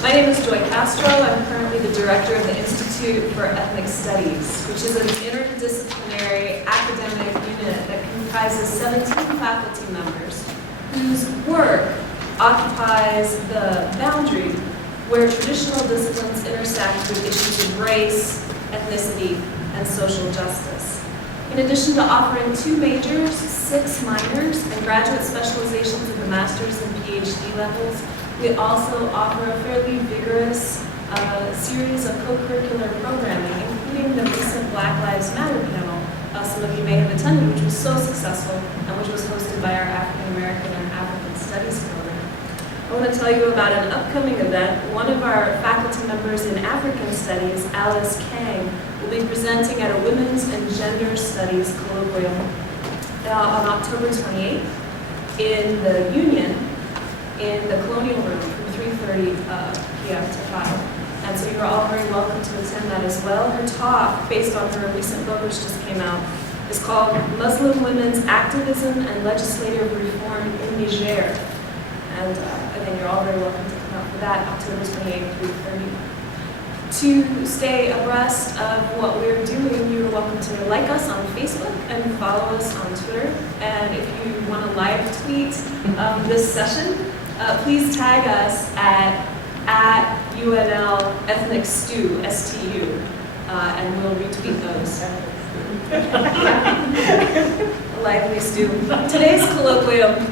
My name is Castro. I'm currently the director of the Institute for Ethnic Studies, which is an interdisciplinary academic unit that comprises 17 faculty members whose work occupies the boundary where traditional disciplines intersect with issues of race, ethnicity, and social justice. In addition to offering 2 majors, 6 minors, and graduate specializations at the master's and PhD levels, we also offer a fairly vigorous series of co-curricular programming, including the recent Black Lives Matter panel some of you may have attended, which was so successful and which was hosted by our African American and African Studies program. I want to tell you about an upcoming event. One of our faculty members in African Studies, Alice Kang, will be presenting at a Women's and Gender Studies Colloquium on October 28th in the Union in the Colonial Room from 3:30 p.m. to 5. And so you're all very welcome to attend that as well. Her talk, based on her recent book which just came out, is called Muslim Women's Activism and Legislative Reform in Niger. And again, you're all very welcome to come out for that, October 28th, 3:30. To stay abreast of what we're doing, you're welcome to like us on Facebook and follow us on Twitter. And if you want to live tweet this session, please tag us at UNL Ethnic Stew, STU, and we'll retweet those. A lively stew. Today's colloquium.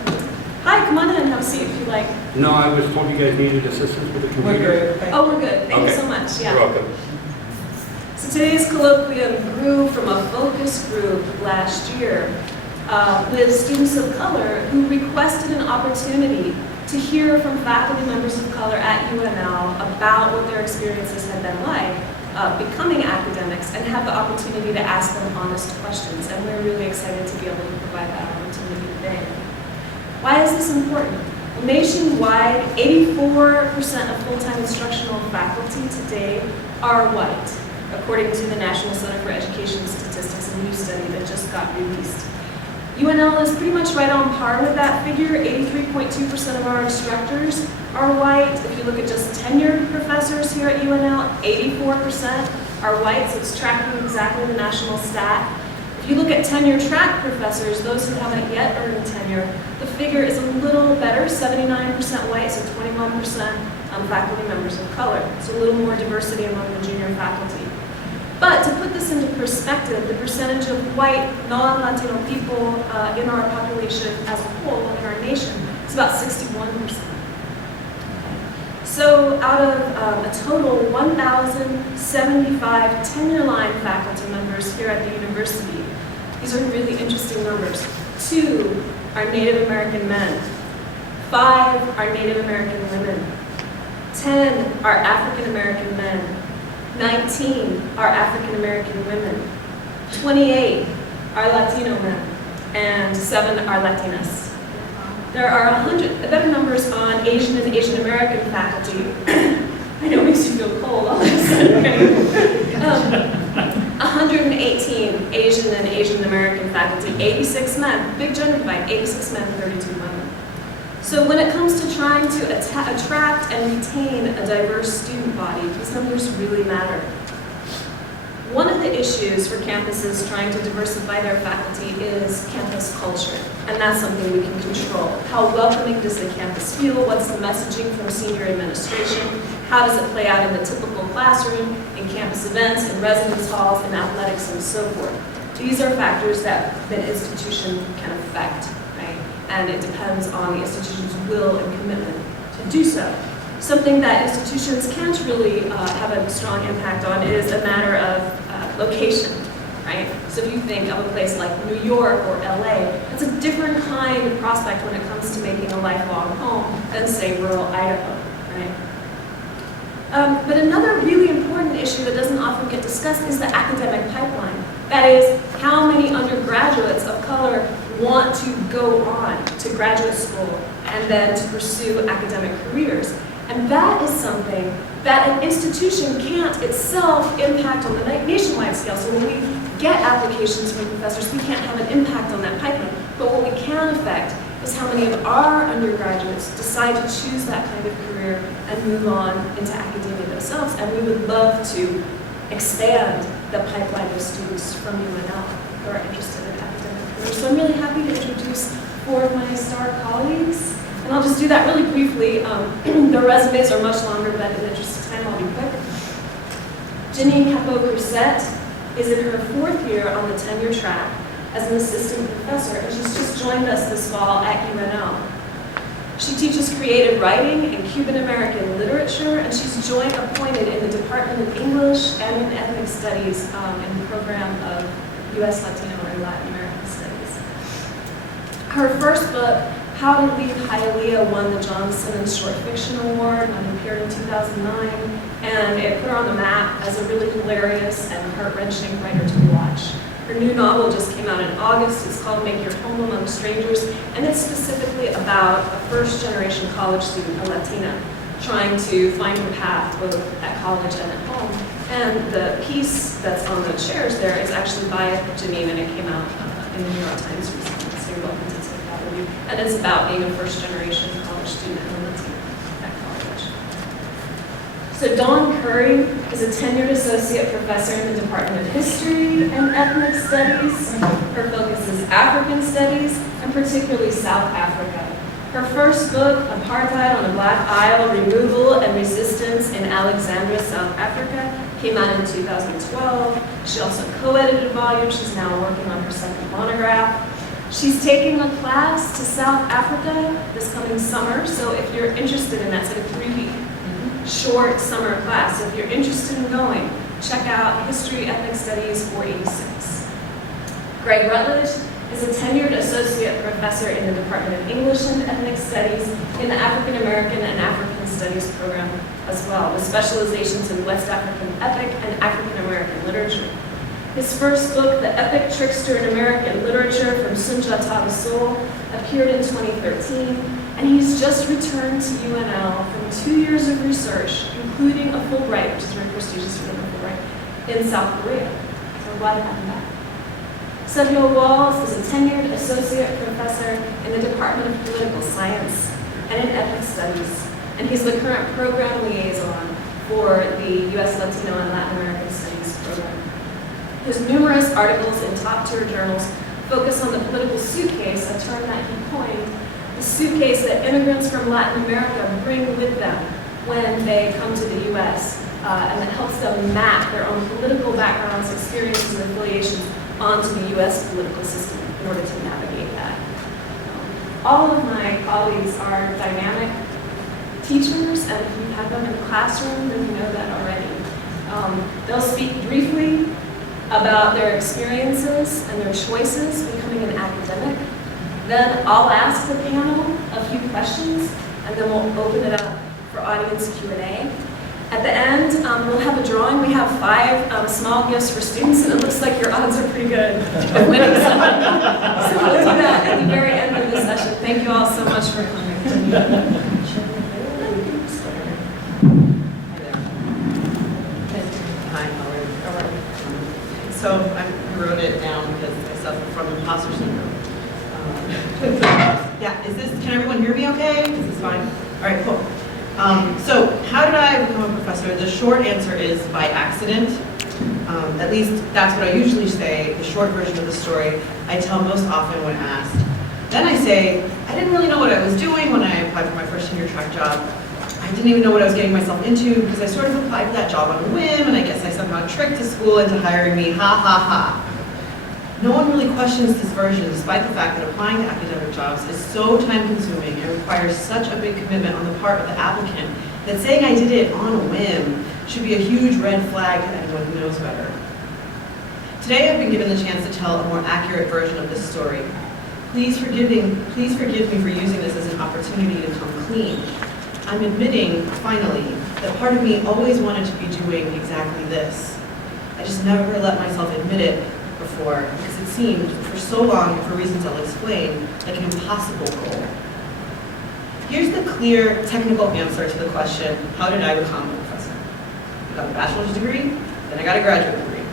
Hi, come on in and have a seat if you like. No, I was told you guys needed assistance with the computer. Oh, we're good. Thank you so much. Yeah. You're welcome. So today's colloquium grew from a focus group last year with students of color who requested an opportunity to hear from faculty members of color at UNL about what their experiences had been like becoming academics and have the opportunity to ask them honest questions. And we're really excited to be able to provide that opportunity today. Why is this important? Well, nationwide, 84% of full-time instructional faculty today are white, according to the National Center for Education Statistics, a new study that just got released. UNL is pretty much right on par with that figure. 83.2% of our instructors are white. If you look at just tenured professors here at UNL, 84% are white, so it's tracking exactly the national stat. If you look at tenure-track professors, those who haven't yet earned tenure, the figure is a little better, 79% white, so 21% faculty members of color. So a little more diversity among the junior faculty. But to put this into perspective, the percentage of white, non-Latino people in our population as a whole, in our nation, is about 61%. So out of a total 1,075 tenure-line faculty members here at the university, these are really interesting numbers. 2 are Native American men, 5 are Native American women, 10 are African American men, 19 are African American women, 28 are Latino men, and 7 are Latinas. There are 100 better numbers on Asian and Asian American faculty. I know it makes you feel cold all of a sudden, right? 118 Asian and Asian American faculty, 86 men, big gender divide, 86 men, 32 women. So when it comes to trying to attract and retain a diverse student body, these numbers really matter. One of the issues for campuses trying to diversify their faculty is campus culture, and that's something we can control. How welcoming does the campus feel? What's the messaging from senior administration? How does it play out in the typical classroom, in campus events, in residence halls, in athletics, and so forth? These are factors that the institution can affect, right? And it depends on the institution's will and commitment to do so. Something that institutions can't really have a strong impact on is a matter of location, right? So if you think of a place like New York or LA, it's a different kind of prospect when it comes to making a lifelong home than, say, rural Idaho, right? But another really important issue that doesn't often get discussed is the academic pipeline. That is, how many undergraduates of color want to go on to graduate school and then to pursue academic careers. And that is something that an institution can't itself impact on the nationwide scale. So when we get applications from professors, we can't have an impact on that pipeline. But what we can affect is how many of our undergraduates decide to choose that kind of career and move on into academia themselves. And we would love to expand the pipeline of students from UNL who are interested in academic careers. So I'm really happy to introduce 4 of my star colleagues. And I'll just do that really briefly. Their resumes are much longer, but in the interest of time, I'll be quick. Jennine Capó Crucet is in her 4th year on the tenure track as an assistant professor, and she's just joined us this fall at UNL. She teaches creative writing and Cuban American literature, and she's joint appointed in the Department of English and in Ethnic Studies in the program of U.S. Latino and Latin American Studies. Her first book, How to Leave Hialeah, won the John Simmons Short Fiction Award and appeared in 2009, and it put her on the map as a really hilarious and heart-wrenching writer to watch. Her new novel just came out in August. It's called Make Your Home Among Strangers, and it's specifically about a first-generation college student, a Latina, trying to find her path both at college and at home. And the piece that's on the chairs there is actually by Jennine, and it came out in the New York Times recently, so you're welcome to take that review. And it's about being a first-generation college student and a Latina at college. So Dawne Curry is a tenured associate professor in the Department of History and Ethnic Studies. Her focus is African Studies, and particularly South Africa. Her first book, Apartheid on a Black Isle, Removal and Resistance in Alexandria, South Africa, came out in 2012. She also co-edited a volume. She's now working on her 2nd monograph. She's taking a class to South Africa this coming summer, so if you're interested in that, it's like a 3-week short summer class. So if you're interested in going, check out History, Ethnic Studies 486. Greg Rutledge is a tenured associate professor in the Department of English and Ethnic Studies in the African American and African Studies program as well, with specializations in West African epic and African American literature. His first book, The Epic Trickster in American Literature from Sunjata to Soul, appeared in 2013, and he's just returned to UNL from 2 years of research, including a Fulbright, which is very prestigious for them, a Fulbright, in South Korea. So I'm glad to have him back. Sergio Wals is a tenured associate professor in the Department of Political Science and in Ethnic Studies, and he's the current program liaison for the U.S. Latino and Latin American Studies program. His numerous articles in top-tier journals focus on the political suitcase, a term that he coined, the suitcase that immigrants from Latin America bring with them when they come to the U.S., and that helps them map their own political backgrounds, experiences, and affiliations onto the U.S. political system in order to navigate that. All of my colleagues are dynamic teachers, and if you have them in the classroom, then you know that already. They'll speak briefly about their experiences and their choices becoming an academic. Then I'll ask the panel a few questions, and then we'll open it up for audience Q&A. At the end, we'll have a drawing. We have 5 small gifts for students, and it looks like your odds are pretty good of winning something. So we'll do that at the very end of the session. Thank you all so much for coming. So I wrote it down because I suffer from imposter syndrome. Yeah, can everyone hear me okay? Is this fine? All right, cool. So how did I become a professor? The short answer is by accident. At least that's what I usually say, the short version of the story I tell most often when asked. Then I say, I didn't really know what I was doing when I applied for my first tenure track job. I didn't even know what I was getting myself into because I sort of applied for that job on a whim, and I guess I somehow tricked the school into hiring me, ha ha ha. No one really questions this version, despite the fact that applying to academic jobs is so time-consuming and requires such a big commitment on the part of the applicant that saying I did it on a whim should be a huge red flag to anyone who knows better. Today I've been given the chance to tell a more accurate version of this story. Please forgive me for using this as an opportunity to come clean. I'm admitting, finally, that part of me always wanted to be doing exactly this. I just never let myself admit it before because it seemed, for so long and for reasons I'll explain, like an impossible goal. Here's the clear, technical answer to the question, how did I become a professor? I got a bachelor's degree, then I got a graduate degree.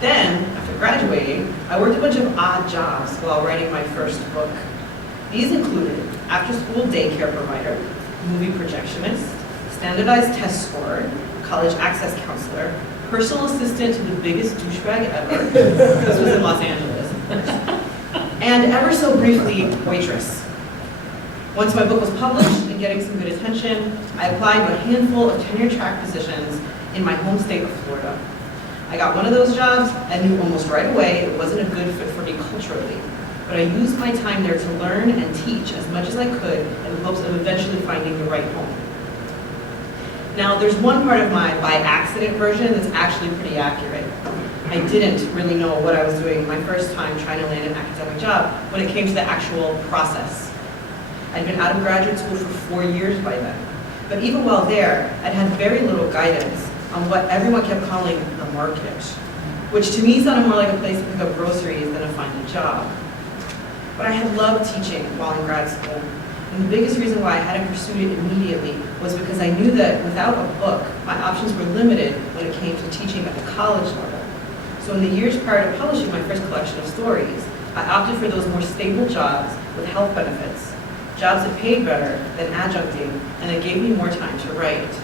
Then, after graduating, I worked a bunch of odd jobs while writing my first book. These included after-school daycare provider, movie projectionist, standardized test scorer, college access counselor, personal assistant to the biggest douchebag ever, this was in Los Angeles, of course, and ever so briefly, waitress. Once my book was published and getting some good attention, I applied to a handful of tenure-track positions in my home state of Florida. I got one of those jobs and knew almost right away it wasn't a good fit for me culturally, but I used my time there to learn and teach as much as I could in the hopes of eventually finding the right home. Now, there's one part of my by accident version that's actually pretty accurate. I didn't really know what I was doing my first time trying to land an academic job when it came to the actual process. I'd been out of graduate school for 4 years by then, but even while there, I'd had very little guidance on what everyone kept calling the market, which to me sounded more like a place to pick up groceries than to find a job. But I had loved teaching while in grad school. And the biggest reason why I hadn't pursued it immediately was because I knew that without a book, my options were limited when it came to teaching at the college level. So in the years prior to publishing my first collection of stories, I opted for those more stable jobs with health benefits, jobs that paid better than adjuncting, and that gave me more time to write.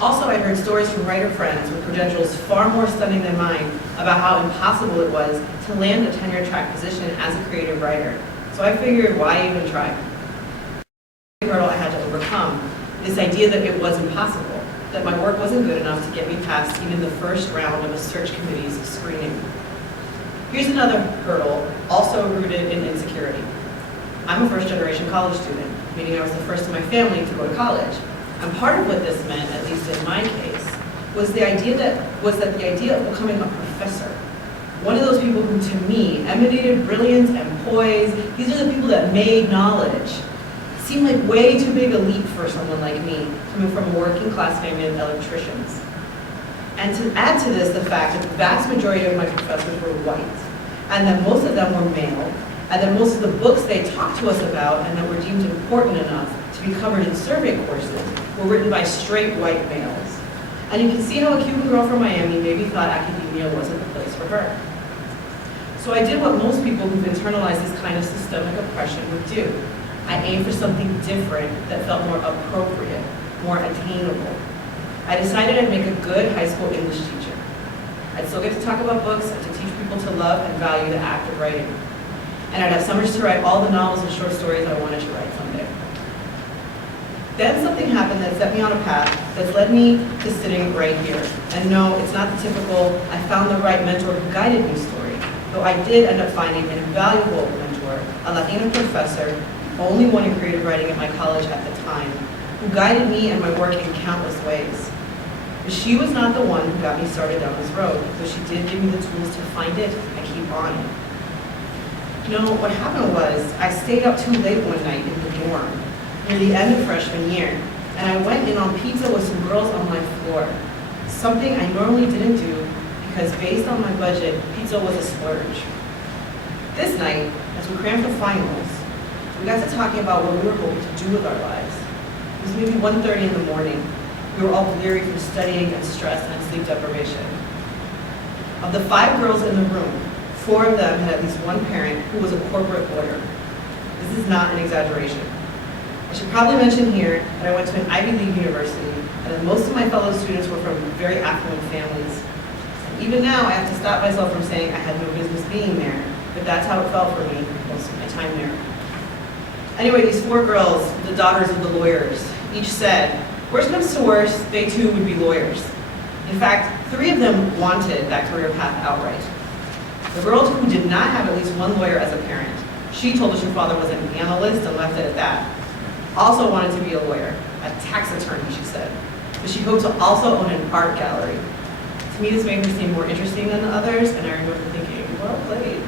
Also, I heard stories from writer friends with credentials far more stunning than mine about how impossible it was to land a tenure-track position as a creative writer. So I figured, why even try? Hurdle I had to overcome, this idea that it was impossible, that my work wasn't good enough to get me past even the first round of a search committee's screening. Here's another hurdle, also rooted in insecurity. I'm a first-generation college student, meaning I was the first in my family to go to college. And part of what this meant, at least in my case, was that the idea of becoming a professor, one of those people who to me emanated brilliance and poise, these are the people that made knowledge, seemed like way too big a leap for someone like me, coming from a working class family of electricians. And to add to this, the fact that the vast majority of my professors were white, and that most of them were male, and that most of the books they talked to us about and that were deemed important enough to be covered in survey courses were written by straight white males. And you can see how a Cuban girl from Miami maybe thought academia wasn't the place for her. So I did what most people who've internalized this kind of systemic oppression would do. I aimed for something different that felt more appropriate, more attainable. I decided I'd make a good high school English teacher. I'd still get to talk about books and to teach people to love and value the act of writing. And I'd have summers to write all the novels and short stories I wanted to write someday. Then something happened that set me on a path that's led me to sitting right here. And no, it's not the typical, I found the right mentor who guided me story, though I did end up finding an invaluable mentor, a Latina professor, only one in creative writing at my college at the time, who guided me and my work in countless ways. But she was not the one who got me started down this road, though she did give me the tools to find it and keep on it. No, what happened was, I stayed up too late one night in the dorm, near the end of freshman year, and I went in on pizza with some girls on my floor, something I normally didn't do because based on my budget, pizza was a splurge. This night, as we crammed for finals, we got to talking about what we were hoping to do with our lives. It was maybe 1:30 in the morning. We were all weary from studying and stress and sleep deprivation. Of the 5 girls in the room, 4 of them had at least one parent who was a corporate lawyer. This is not an exaggeration. I should probably mention here that I went to an Ivy League university and that most of my fellow students were from very affluent families. And even now, I have to stop myself from saying I had no business being there, but that's how it felt for me most of my time there. Anyway, these 4 girls, the daughters of the lawyers, each said, worst comes to worst, they too would be lawyers. In fact, 3 of them wanted that career path outright. The girl who did not have at least one lawyer as a parent, she told us her father was an analyst and left it at that. Also wanted to be a lawyer, a tax attorney, she said. But she hoped to also own an art gallery. To me, this made her seem more interesting than the others, and I remember thinking, well played.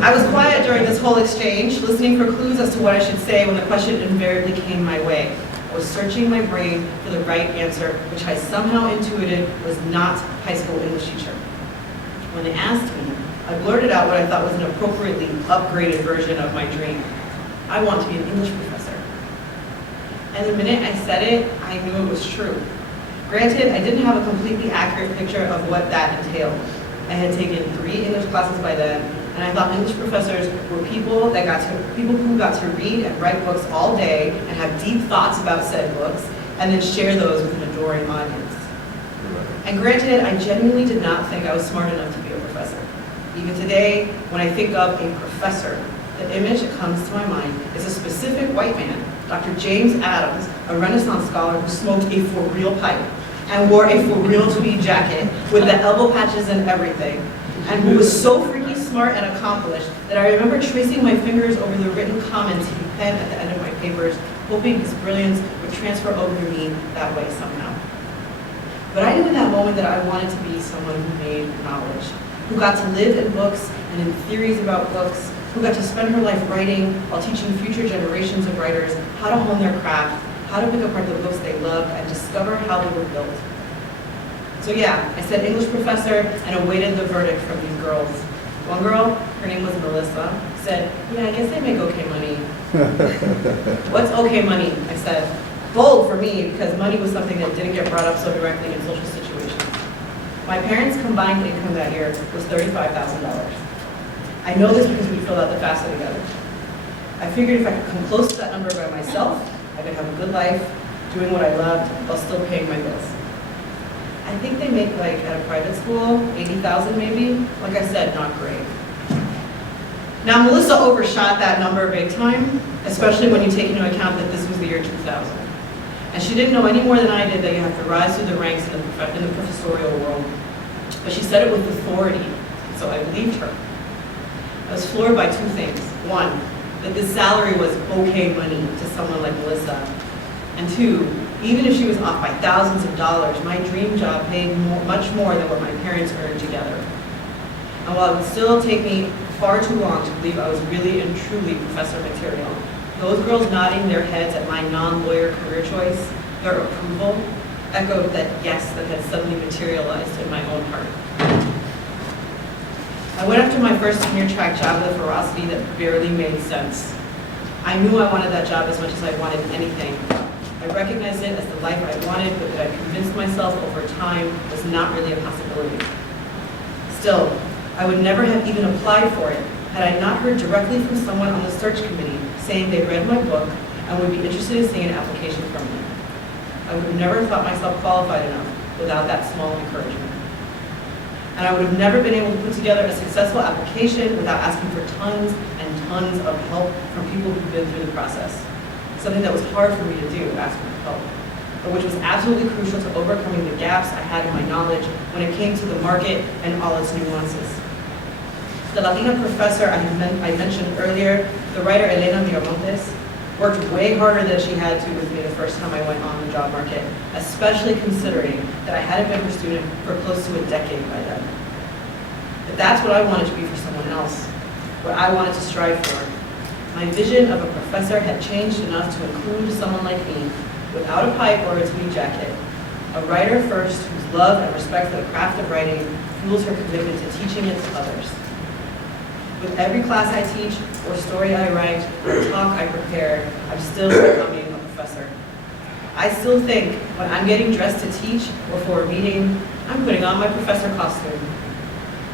I was quiet during this whole exchange, listening for clues as to what I should say when the question invariably came my way. I was searching my brain for the right answer, which I somehow intuited was not high school English teacher. When they asked me, I blurted out what I thought was an appropriately upgraded version of my dream. I want to be an English professor. And the minute I said it, I knew it was true. Granted, I didn't have a completely accurate picture of what that entailed. I had taken 3 English classes by then, And I thought English professors were people who got to read and write books all day and have deep thoughts about said books, and then share those with an adoring audience. And granted, I genuinely did not think I was smart enough to be a professor. Even today, when I think of a professor, the image that comes to my mind is a specific white man, Dr. James Adams, a Renaissance scholar who smoked a for-real pipe and wore a for-real tweed jacket with the elbow patches and everything, and who was so freaky smart and accomplished that I remember tracing my fingers over the written comments he penned at the end of my papers, hoping his brilliance would transfer over to me that way somehow. But I knew in that moment that I wanted to be someone who made knowledge, who got to live in books and in theories about books, who got to spend her life writing while teaching future generations of writers how to hone their craft, how to pick apart the books they loved, and discover how they were built. So yeah, I said English professor and awaited the verdict from these girls. One girl, her name was Melissa, said, yeah, I guess they make okay money. What's okay money? I said. Bold for me, because money was something that didn't get brought up so directly in social situations. My parents' combined income that year was $35,000. I know this because we filled out the FAFSA together. I figured if I could come close to that number by myself, I could have a good life, doing what I loved, while still paying my bills. I think they make, like, at a private school, $80,000 maybe. Like I said, not great. Now, Melissa overshot that number big time, especially when you take into account that this was the year 2000. And she didn't know any more than I did that you have to rise through the ranks in the professorial world. But she said it with authority, so I believed her. I was floored by two things. One, that this salary was okay money to someone like Melissa. And two, even if she was off by thousands of dollars, my dream job paid much more than what my parents earned together. And while it would still take me far too long to believe I was really and truly professor material, those girls nodding their heads at my non-lawyer career choice, their approval, echoed that yes that had suddenly materialized in my own heart. I went after my first tenure track job with a ferocity that barely made sense. I knew I wanted that job as much as I wanted anything. I recognized it as the life I wanted, but that I convinced myself over time was not really a possibility. Still, I would never have even applied for it had I not heard directly from someone on the search committee saying they read my book and would be interested in seeing an application from me. I would have never thought myself qualified enough without that small encouragement. And I would have never been able to put together a successful application without asking for tons and tons of help from people who've been through the process. Something that was hard for me to do, asking for help, but which was absolutely crucial to overcoming the gaps I had in my knowledge when it came to the market and all its nuances. The Latina professor I mentioned earlier, the writer Elena Miramontes, worked way harder than she had to with me the first time I went on the job market, especially considering that I hadn't been her student for close to a decade by then. But that's what I wanted to be for someone else, what I wanted to strive for. My vision of a professor had changed enough to include someone like me, without a pipe or a tweed jacket, a writer first whose love and respect for the craft of writing fuels her commitment to teaching it to others. With every class I teach, or story I write, or talk I prepare, I'm still becoming a professor. I still think when I'm getting dressed to teach or for a meeting, I'm putting on my professor costume.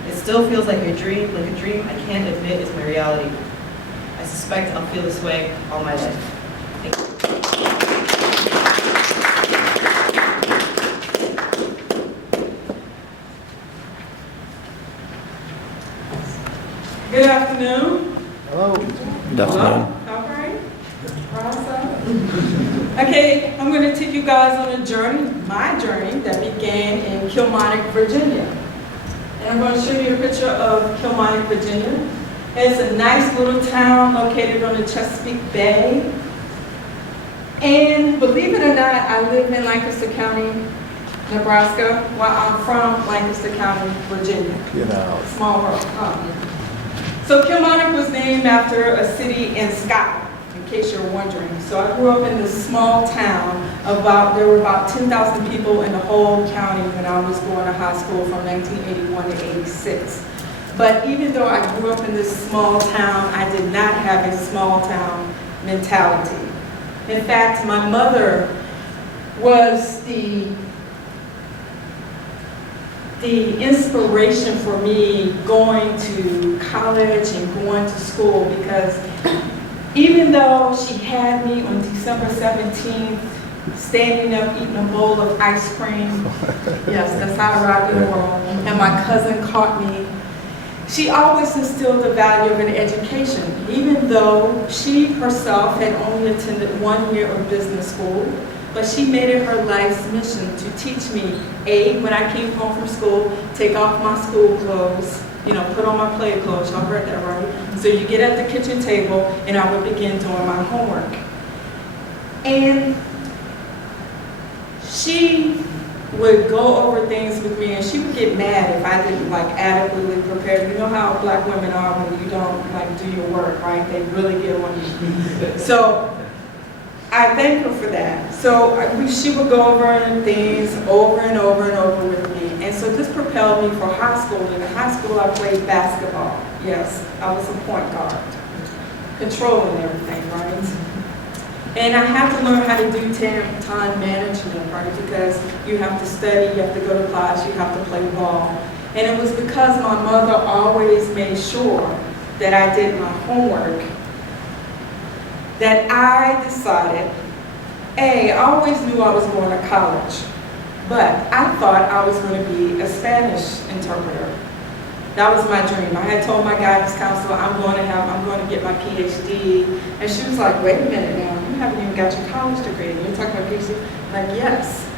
It still feels like a dream I can't admit is my reality. I suspect I'll feel this way all my life. Thank you. Good afternoon. Hello. Good afternoon. All right. Rise up. Okay, I'm going to take you guys on a journey, my journey, that began in Kilmarnock, Virginia. And I'm going to show you a picture of Kilmarnock, Virginia. It's a nice little town located on the Chesapeake Bay. And believe it or not, I live in Lancaster County, Nebraska, while I'm from Lancaster County, Virginia. You know. Small world. So Kilmarnock was named after a city in Scotland, in case you're wondering. So I grew up in this small town. There were about 10,000 people in the whole county when I was going to high school from 1981 to 86. But even though I grew up in this small town, I did not have a small town mentality. In fact, my mother was the inspiration for me going to college and going to school, because even though she had me on December 17th, standing up eating a bowl of ice cream, yes, that's how I rock in the world, and my cousin caught me, she always instilled the value of an education, even though she herself had only attended 1 year of business school. But she made it her life's mission to teach me, A, when I came home from school, take off my school clothes, you know, put on my play clothes, y'all heard that, right? So you get at the kitchen table, and I would begin doing my homework. And she would go over things with me, and she would get mad if I didn't like adequately prepare. You know how black women are when you don't like do your work, right? They really get on you. So I thank her for that. So she would go over things over and over and over with me. And so this propelled me for high school. In high school, I played basketball. Yes, I was a point guard, controlling everything, right? And I had to learn how to do time management, right? Because you have to study, you have to go to class, you have to play ball. And it was because my mother always made sure that I did my homework that I decided, I always knew I was going to college, but I thought I was going to be a Spanish interpreter. That was my dream. I had told my guidance counselor, I'm going to get my PhD. And she was like, wait a minute now, you haven't even got your college degree, and you're talking about PhD? I'm like, yes.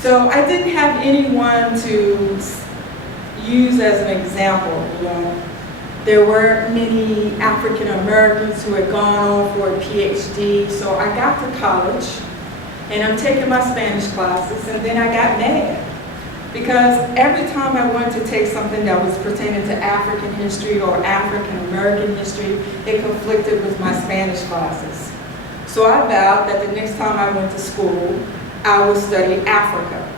So I didn't have anyone to use as an example, you know. There weren't many African Americans who had gone on for a PhD, so I got to college, and I'm taking my Spanish classes, and then I got mad. Because every time I wanted to take something that was pertaining to African history or African American history, it conflicted with my Spanish classes. So I vowed that the next time I went to school, I would study Africa.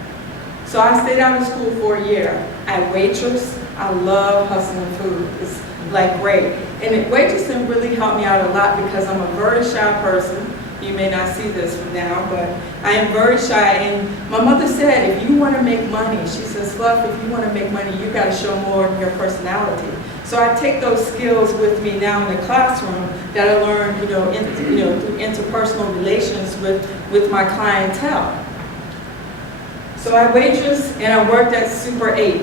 So I stayed out of school for a year. I waitress. I love hustling food. It's like great. And waitressing really helped me out a lot because I'm a very shy person. You may not see this from now, but I am very shy. And my mother said, if you want to make money, she says, Fluff, if you want to make money, you got to show more of your personality. So I take those skills with me now in the classroom that I learned, through interpersonal relations with my clientele. So I waitress and I worked at Super 8.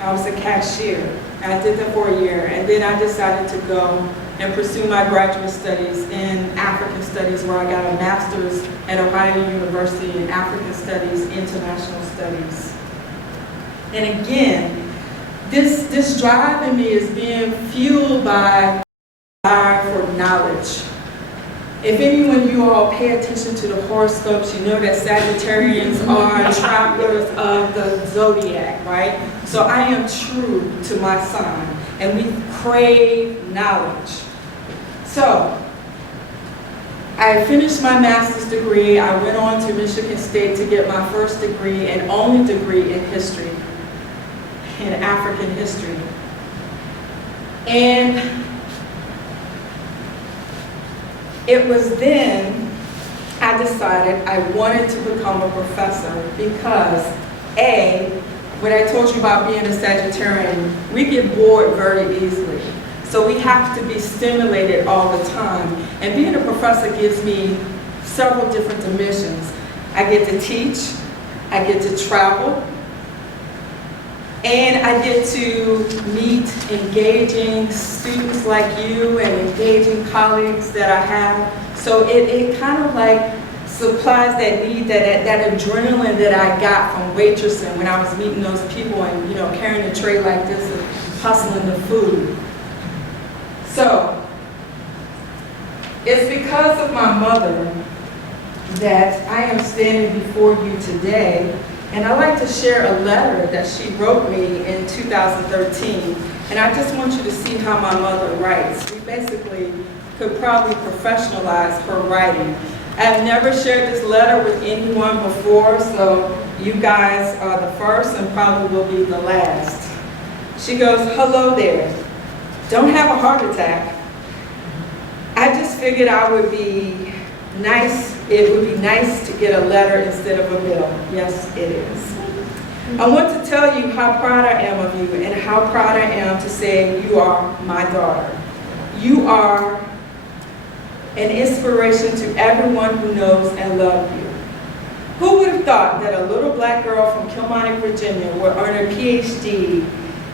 I was a cashier. I did that for a year, and then I decided to go and pursue my graduate studies in African Studies, where I got a master's at Ohio University in African Studies, International Studies. And again, this drive in me is being fueled by desire for knowledge. If anyone you all pay attention to the horoscopes, you know that Sagittarians are travelers of the zodiac, right? So I am true to my sign, and we crave knowledge. So I finished my master's degree. I went on to Michigan State to get my first degree and only degree in history, in African history. And it was then I decided I wanted to become a professor because, when I told you about being a Sagittarian, we get bored very easily. So we have to be stimulated all the time. And being a professor gives me several different dimensions. I get to teach, I get to travel, and I get to meet engaging students like you and engaging colleagues that I have. So it kind of like supplies that need, that adrenaline that I got from waitressing when I was meeting those people and carrying a tray like this and hustling the food. So it's because of my mother that I am standing before you today. And I'd like to share a letter that she wrote me in 2013. And I just want you to see how my mother writes. We basically could probably professionalize her writing. I've never shared this letter with anyone before, so you guys are the first and probably will be the last. She goes, hello there. Don't have a heart attack. I just figured it would be nice to get a letter instead of a bill. Yes, it is. I want to tell you how proud I am of you and how proud I am to say you are my daughter. You are an inspiration to everyone who knows and loves you. Who would have thought that a little black girl from Kilmarnock, Virginia would earn a PhD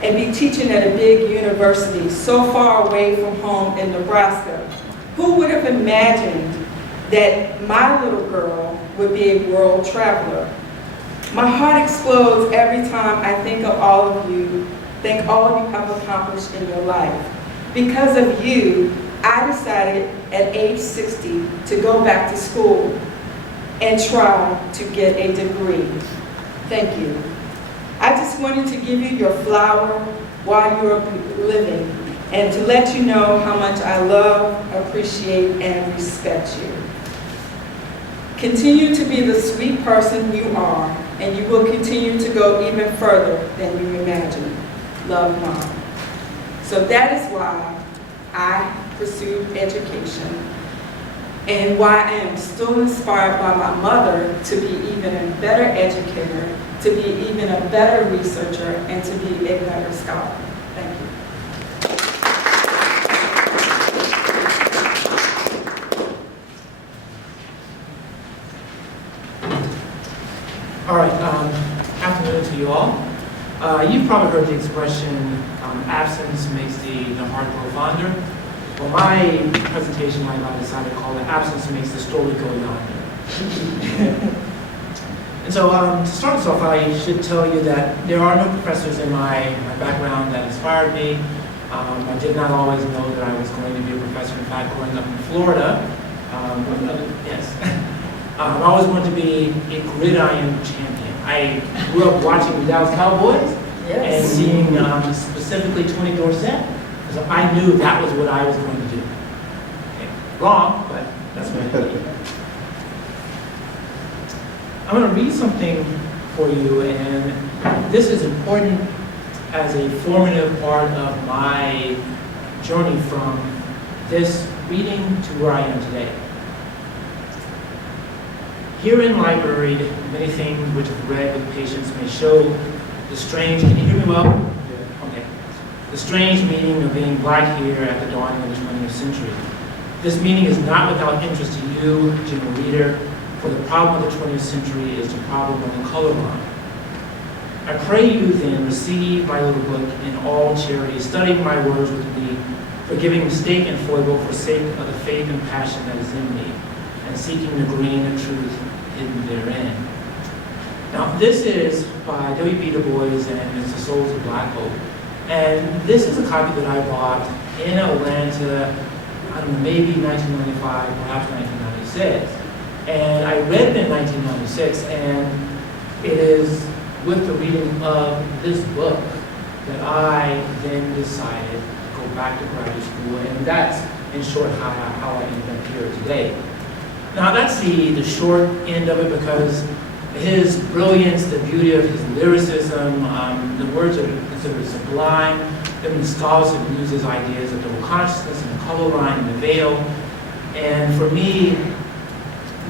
and be teaching at a big university so far away from home in Nebraska? Who would have imagined that my little girl would be a world traveler? My heart explodes every time I think of all of you, think all you have accomplished in your life. Because of you, I decided at age 60 to go back to school and try to get a degree. Thank you. I just wanted to give you your flower while you're living and to let you know how much I love, appreciate, and respect you. Continue to be the sweet person you are, and you will continue to go even further than you imagine. Love, Mom. So that is why I pursued education and why I am still inspired by my mother to be even a better educator, to be even a better researcher, and to be a better scholar. Thank you. All right, afternoon to you all. You've probably heard the expression, absence makes the heart grow fonder. Well, my presentation, I decided to call it Absence Makes the Story Go Yonder. And so, to start us off, I should tell you that there are no professors in my background that inspired me. I did not always know that I was going to be a professor. In fact, growing up in Florida, I always wanted to be a gridiron champion. I grew up watching the Dallas Cowboys and seeing specifically Tony Dorsett. So I knew that was what I was going to do. Okay. Wrong, but that's what I did. I'm going to read something for you, and this is important as a formative part of my journey from this reading to where I am today. Herein library, many things which if read with patience may show the strange, can you hear me well? Okay. The strange meaning of being black here at the dawn of the 20th century. This meaning is not without interest to you, general reader, for the problem of the 20th century is the problem of the color line. I pray you then receive my little book in all charity, studying my words with me, forgiving mistake and foible for sake of the faith and passion that is in me, and seeking the grain of truth hidden therein. Now, this is by W.B. Du Bois and It's the Souls of Black Hope. And this is a copy that I bought in Atlanta, I don't know, maybe 1995, perhaps 1996. And I read it in 1996, and it is with the reading of this book that I then decided to go back to graduate school, and that's, in short, how I ended up here today. Now, that's the short end of it, because his brilliance, the beauty of his lyricism, the words are considered sublime. Many scholars have used his ideas of double consciousness and the color line and the veil. And for me,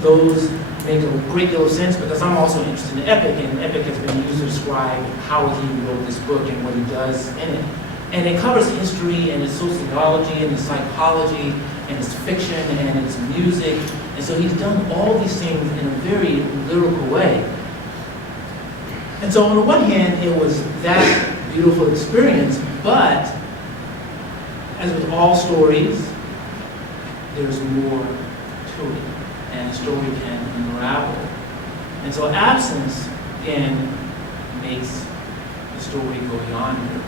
those make a great deal of sense because I'm also interested in epic, and epic has been used to describe how he wrote this book and what he does in it. And it covers history and its sociology and its psychology and its fiction and its music. And so he's done all these things in a very lyrical way. And so on the one hand, it was that beautiful experience, but as with all stories, there's more to it, and a story can unravel. And so absence, again, makes the story go yonder.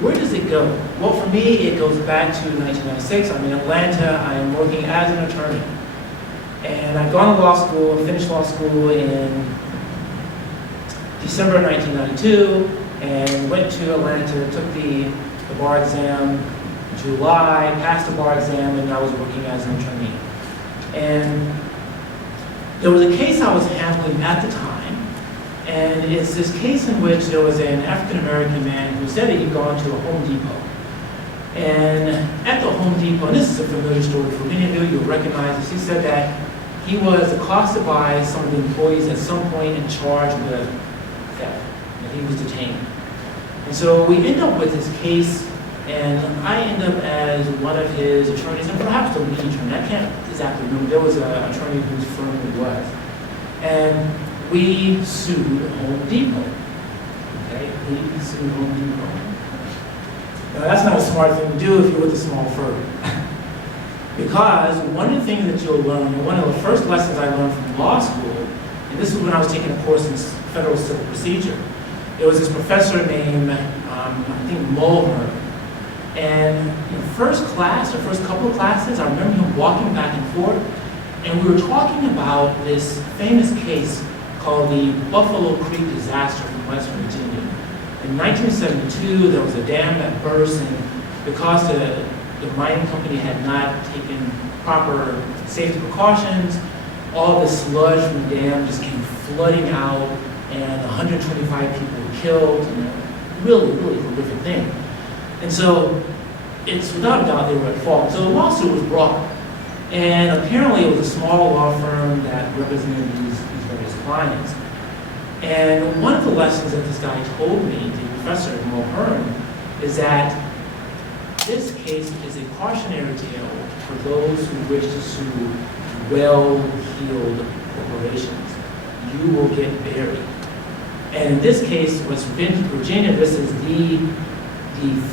Where does it go? Well, for me, it goes back to 1996. I'm in Atlanta. I am working as an attorney. And I'd gone to law school, finished law school in December of 1992, and went to Atlanta, took the bar exam in July, passed the bar exam, and I was working as an attorney. And there was a case I was handling at the time, and it's this case in which there was an African-American man who said that he'd gone to a Home Depot. And at the Home Depot, and this is a familiar story for many of you, you'll recognize this, he said that he was accosted by some of the employees at some point and charged with theft. that he was detained. And so we end up with his case, and I end up as one of his attorneys, and perhaps the lead attorney. I can't exactly remember. There was an attorney whose firm it was. And we sued Home Depot. Okay, we sued Home Depot. Now that's not a smart thing to do if you're with a small firm. Because one of the things that you'll learn, and one of the first lessons I learned from law school, and this was when I was taking a course in federal civil procedure, there was this professor named, I think, Mulher. And in first class, or first couple of classes, I remember him walking back and forth, and we were talking about this famous case called the Buffalo Creek disaster from West Virginia. In 1972, there was a dam that burst, and because the mining company had not taken proper safety precautions, all the sludge from the dam just came flooding out, and 125 people were killed. Really, really horrific thing. And so it's without a doubt they were at fault. So a lawsuit was brought. And apparently it was a small law firm that represented these various clients. And one of the lessons that this guy told me, the professor at Mulhern, is that this case is a cautionary tale for those who wish to sue well-heeled corporations. You will get buried. And in this case, West Virginia, this is the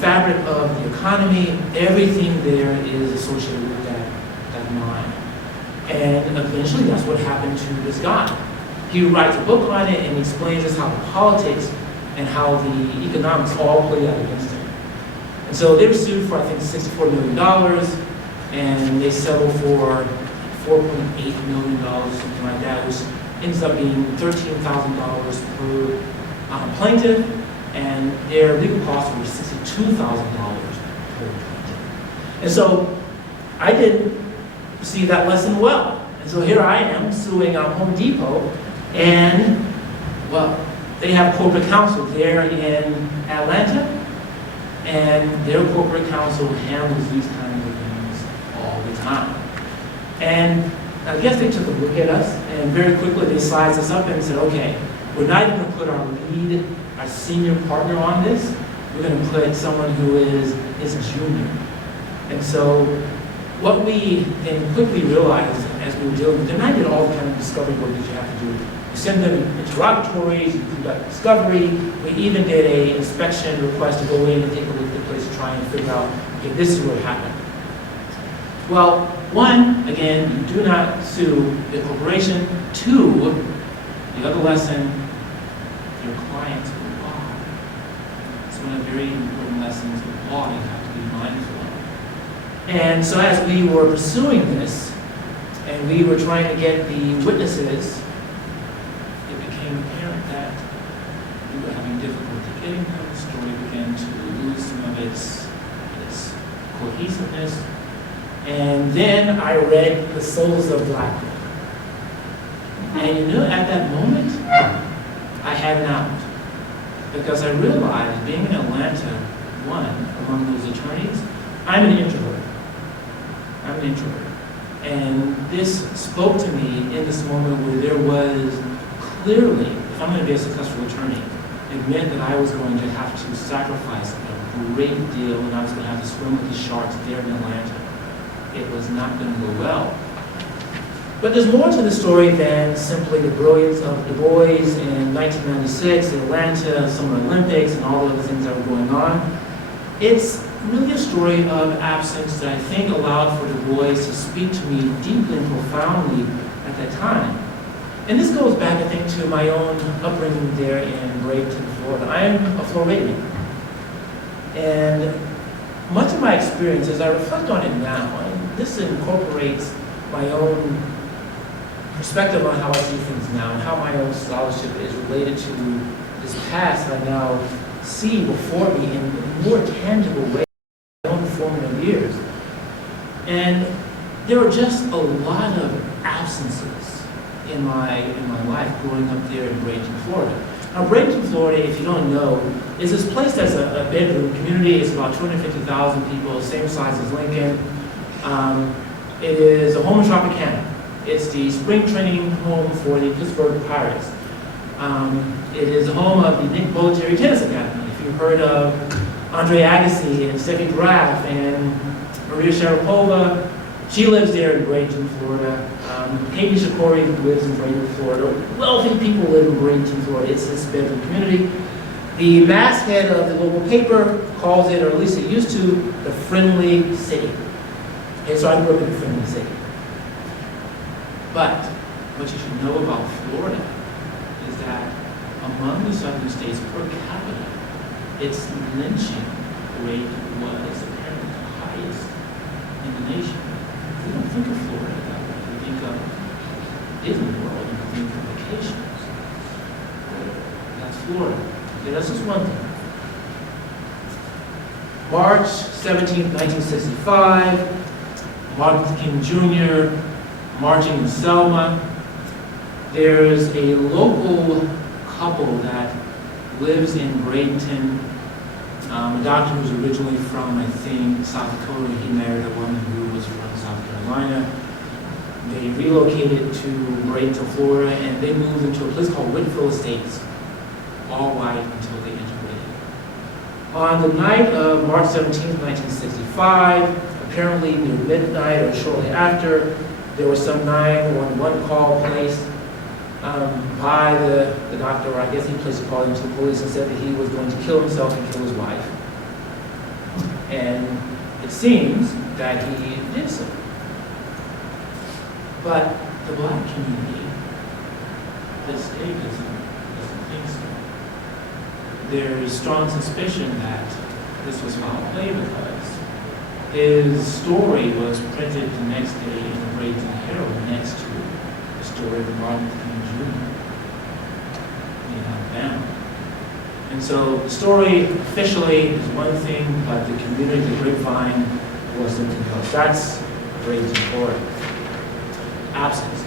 fabric of the economy. Everything there is associated with that mine. And eventually that's what happened to this guy. He writes a book on it and he explains us how the politics and how the economics all played out against him. And so they were sued for, I think, $64 million, and they settled for $4.8 million, something like that, which ends up being $13,000 per plaintiff, and their legal costs were $62,000 per plaintiff. And so I didn't see that lesson well. And so here I am suing Home Depot, and, well, they have corporate counsel there in Atlanta, and their corporate counsel handles these kinds of things all the time. And I guess they took a look at us, and very quickly they sized us up and said, okay, we're not even going to put our lead, our senior partner on this. We're going to put someone who is junior. And so what we then quickly realized as we were dealing with them, and I did all the kind of discovery work that you have to do. You send them interrogatories, you conduct discovery. We even did an inspection request to go in and take a look at the place to try and figure out, okay, this is what happened. Well, one, again, you do not sue the corporation. Two, the other lesson, your clients will lie. It's one of the very important lessons with law you have to be mindful of. And so as we were pursuing this, and we were trying to get the witnesses, it became apparent that we were having difficulty getting them. The story began to lose some of its cohesiveness. And then I read The Souls of Black Men. And you know, at that moment, I had an out. Because I realized, being in Atlanta, among those attorneys, I'm an introvert. And this spoke to me in this moment where there was clearly, if I'm going to be a successful attorney, it meant that I was going to have to sacrifice a great deal, and I was going to have to swim with the sharks there in Atlanta. It was not going to go well. But there's more to the story than simply the brilliance of Du Bois in 1996, Atlanta, Summer Olympics, and all the other things that were going on. It's really a story of absence that I think allowed for Du Bois to speak to me deeply and profoundly at that time. And this goes back, I think, to my own upbringing there in Bradenton, Florida. I am a Floridian. And much of my experience, as I reflect on it now, and this incorporates my own perspective on how I see things now and how my own scholarship is related to this past that I now see before me in more tangible ways in my own formative years. And there were just a lot of absences in my life growing up there in Bradenton, Florida. Now, Bradenton, Florida, if you don't know, is this place that's a bedroom community. It's about 250,000 people, same size as Lincoln. It is a home of Tropicana. It's the spring training home for the Pittsburgh Pirates. It is the home of the Nick Bollettieri Tennis Academy. If you've heard of Andre Agassi and Steffi Graf and Maria Sharapova, she lives there in Bradenton, Florida. Katie Shakori lives in Bradenton, Florida. Wealthy people live in Bradenton, Florida. It's this bedroom community. The masthead of the local paper calls it, or at least it used to, the friendly city. And so I grew up in a friendly city. But what you should know about Florida is that among the southern states per capita, its lynching rate was apparently the highest in the nation. We don't think of Florida that way. We think of Disney World and we think of vacations. That's Florida. Okay, that's just one thing. March 17, 1965, Martin Luther King Jr. marching in Selma. There's a local couple that lives in Bradenton. A doctor who's originally from, I think, South Dakota. He married a woman who was from South Carolina. They relocated to Bradenton, Florida, and they moved into a place called Whitfield Estates, all white until they integrated. On the night of March 17, 1965, apparently near midnight or shortly after, there was some 911 call placed by the doctor, or I guess he placed a call into the police and said that he was going to kill himself and kill his wife. And it seems that he did so. But the black community, the state doesn't think so. There is strong suspicion that this was foul play because his story was printed the next day in the Bradenton Herald next to the story of Martin Luther King Jr. in Alabama. And so the story officially is one thing, but the community, the grapevine, was something else. That's Bradenton, Florida. Absence.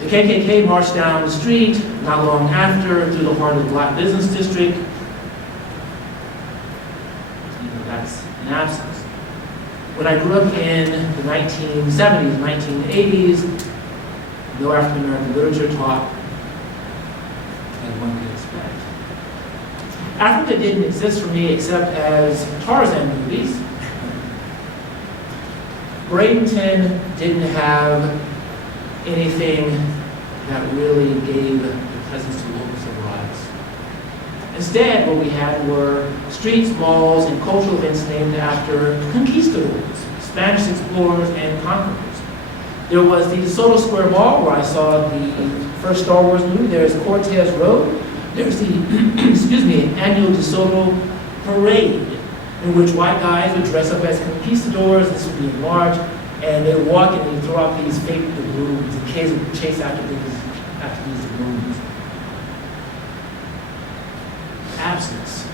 The KKK marched down the street not long after through the heart of the Black Business District. That's an absence. When I grew up in the 1970s, 1980s, no African American literature taught, as one could expect. Africa didn't exist for me except as Tarzan movies. Bradenton didn't have anything that really gave the presence to local civil rights. Instead, what we had were streets, malls, and cultural events named after conquistadors, Spanish explorers, and conquerors. There was the DeSoto Square Mall, where I saw the first Star Wars movie. There's Cortez Road. There's the, annual DeSoto Parade, in which white guys would dress up as conquistadors. This would be in March, and they would walk and they would throw out these fake doubloons, and kids would chase after these doubloons. Absence.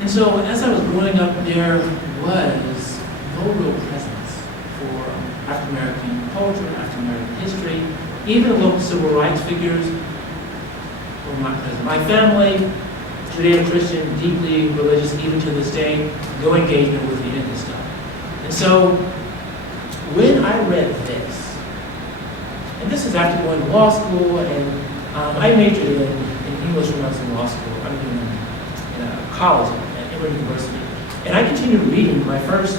And so, as I was growing up, there was no real presence for African American culture, African American history. Even local civil rights figures were not present. My family, Judeo-Christian, deeply religious, even to this day, no engagement with the ENGL stuff. And so, when I read this, and this is after going to law school, and I majored in English when I was in law school, in college at Emory University. And I continued reading my first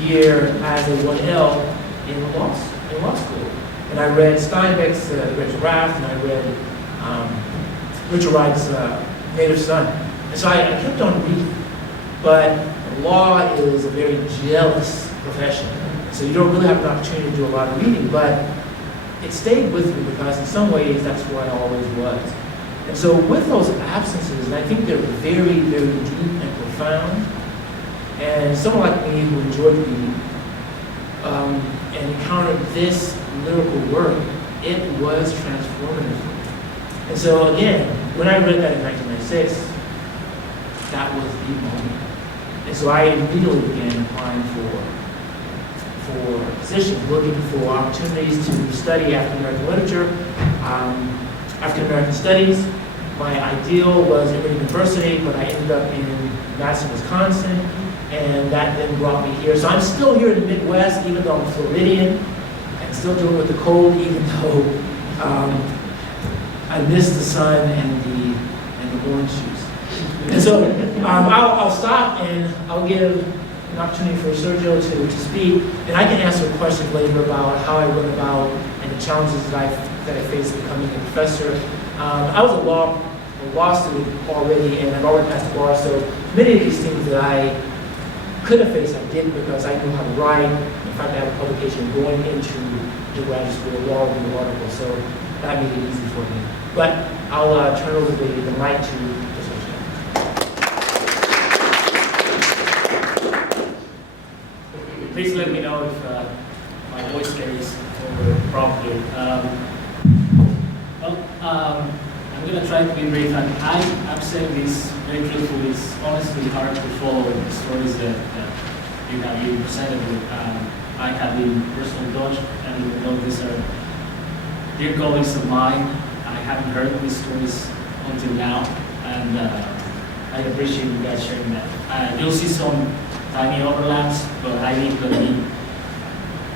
year as a 1L in law school. And I read Steinbeck's The Great Wrath, and I read Richard Wright's Native Son. And so I kept on reading. But law is a very jealous profession. So you don't really have an opportunity to do a lot of reading, but it stayed with me because in some ways that's what I always was. And so with those absences, and I think they're very, very deep and profound, and someone like me who enjoyed reading, and encountered this lyrical work, it was transformative. And so again, when I read that in 1996, that was the moment. And so I immediately began applying for positions, looking for opportunities to study African American literature, African American studies. My ideal was Emory University, but I ended up in Madison, Wisconsin, and that then brought me here. So I'm still here in the Midwest, even though I'm Floridian, and still dealing with the cold, even though I miss the sun and the orange juice. And so I'll stop and I'll give an opportunity for Sergio to speak, and I can answer questions later about how I went about and the challenges that I faced becoming a professor. I was a law student already, and I've already passed the bar, so many of these things that I could have faced, I didn't, because I knew how to write. In fact, I have a publication going into the graduate school, a law review article, so that made it easy for me. But I'll turn over the mic to Sergio. Please let me know if my voice carries over properly. I'm going to try to be brief. I'm saying this very truthfully. It's honestly hard to follow the stories that you have been presented with. I have been personally touched, and even though these are dear colleagues of mine, I haven't heard these stories until now, and I appreciate you guys sharing that. You'll see some tiny overlaps, but I think that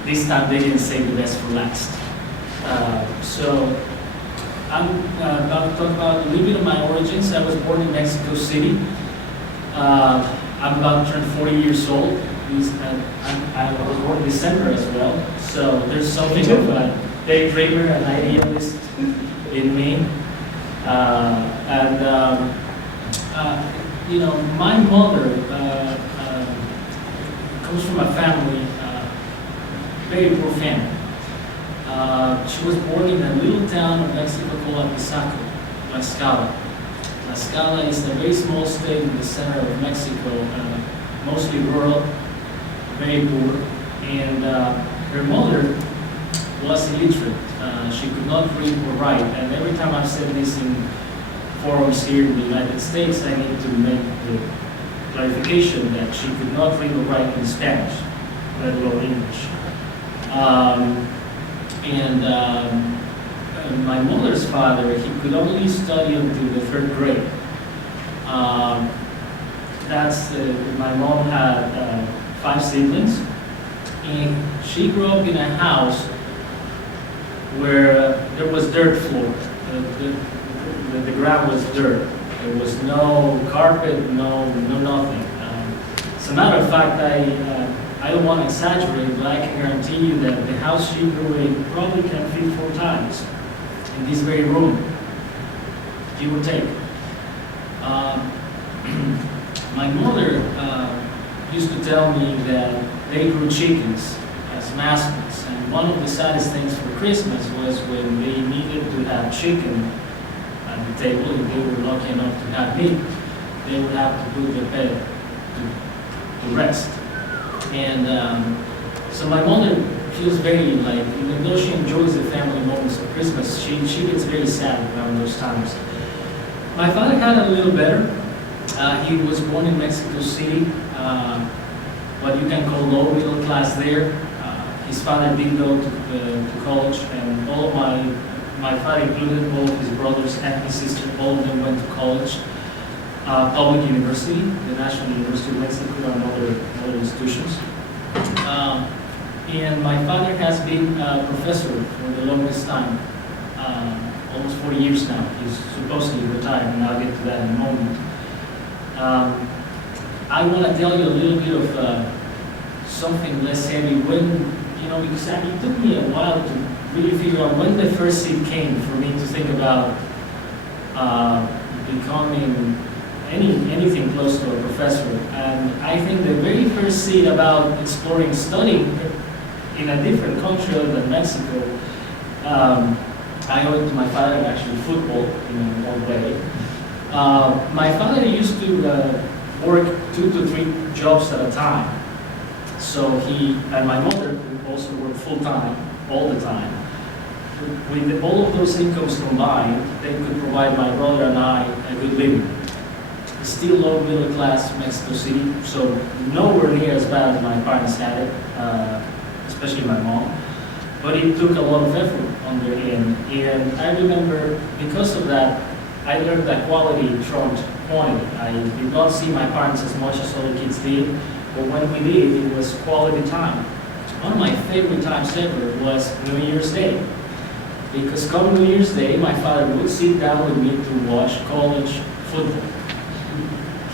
this time they didn't say the best for last. So I'm about to talk about a little bit of my origins. I was born in Mexico City. I'm about to turn 40 years old. I was born in December as well. So there's something of a daydreamer and idealist in me. You know, my mother comes from a family, very poor family. She was born in a little town of Mexico called Tlaxcala. Tlaxcala is a very small state in the center of Mexico, mostly rural, very poor, and her mother was illiterate. She could not read or write, and every time I've said this in forums here in the United States, I need to make the clarification that she could not read or write in Spanish, let alone English. My mother's father, he could only study until the 3rd grade. My mom had 5 siblings, and she grew up in a house where there was dirt floor. The ground was dirt. There was no carpet, no nothing. As a matter of fact, I don't want to exaggerate, but I can guarantee you that the house she grew in probably can fit 4 times in this very room, give or take. My mother used to tell me that they grew chickens as mascots, and one of the saddest things for Christmas was when they needed to have chicken at the table. If they were lucky enough to have meat, they would have to put the pet to rest. And so my mother feels very like, even though she enjoys the family moments of Christmas, she gets very sad around those times. My father had it a little better. He was born in Mexico City, what you can call low middle class there. His father did go to college, and all of my father included, all of his brothers and his sister, all of them went to college. Public university, the National University of Mexico, and other institutions. And my father has been a professor for the longest time, almost 40 years now. He's supposedly retired, and I'll get to that in a moment. I want to tell you a little bit of something less heavy because it took me a while to really figure out when the first seed came for me to think about becoming anything close to a professor. And I think the very first seed about exploring studying in a different country other than Mexico, I owe it to my father, actually football in one way. My father used to work 2 to 3 jobs at a time. So and my mother also worked full-time, all the time. With all of those incomes combined, they could provide my brother and I a good living. Still low middle class Mexico City, so nowhere near as bad as my parents had it, especially my mom. But it took a lot of effort on their end. And I remember, because of that, I learned that quality trumped quantity. I did not see my parents as much as other kids did, but when we did, it was quality time. One of my favorite times ever was New Year's Day. Because come New Year's Day, my father would sit down with me to watch college football.